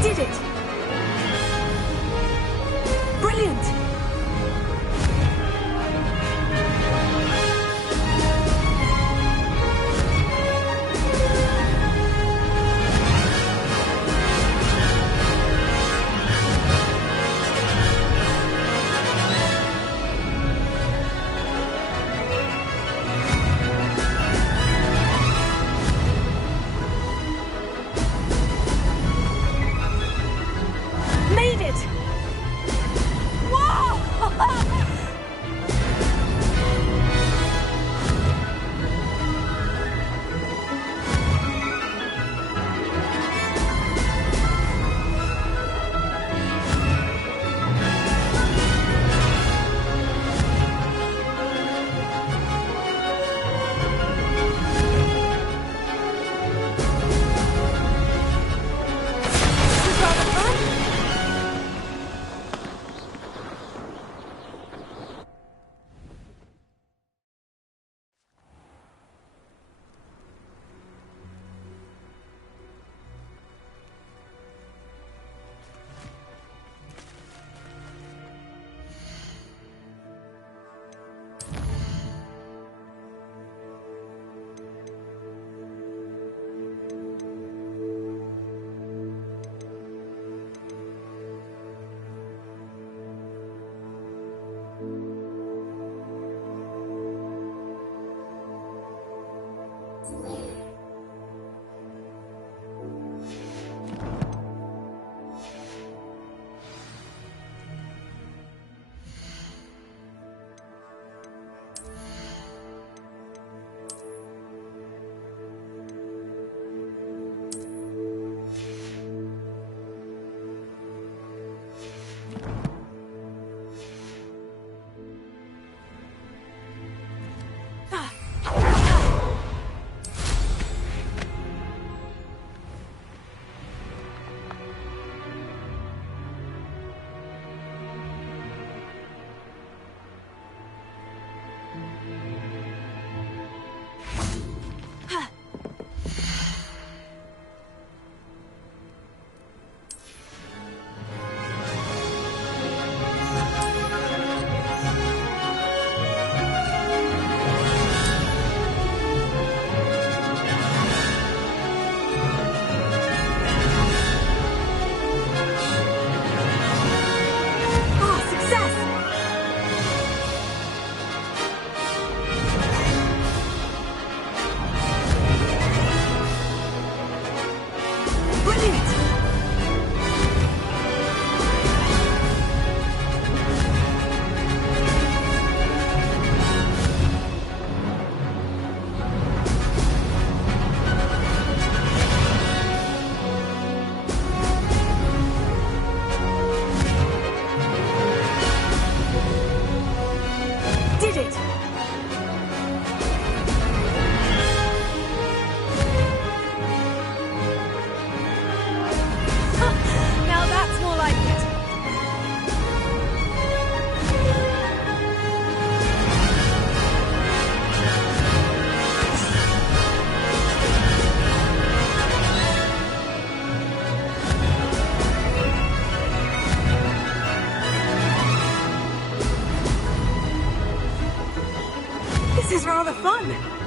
Did it! This is rather fun.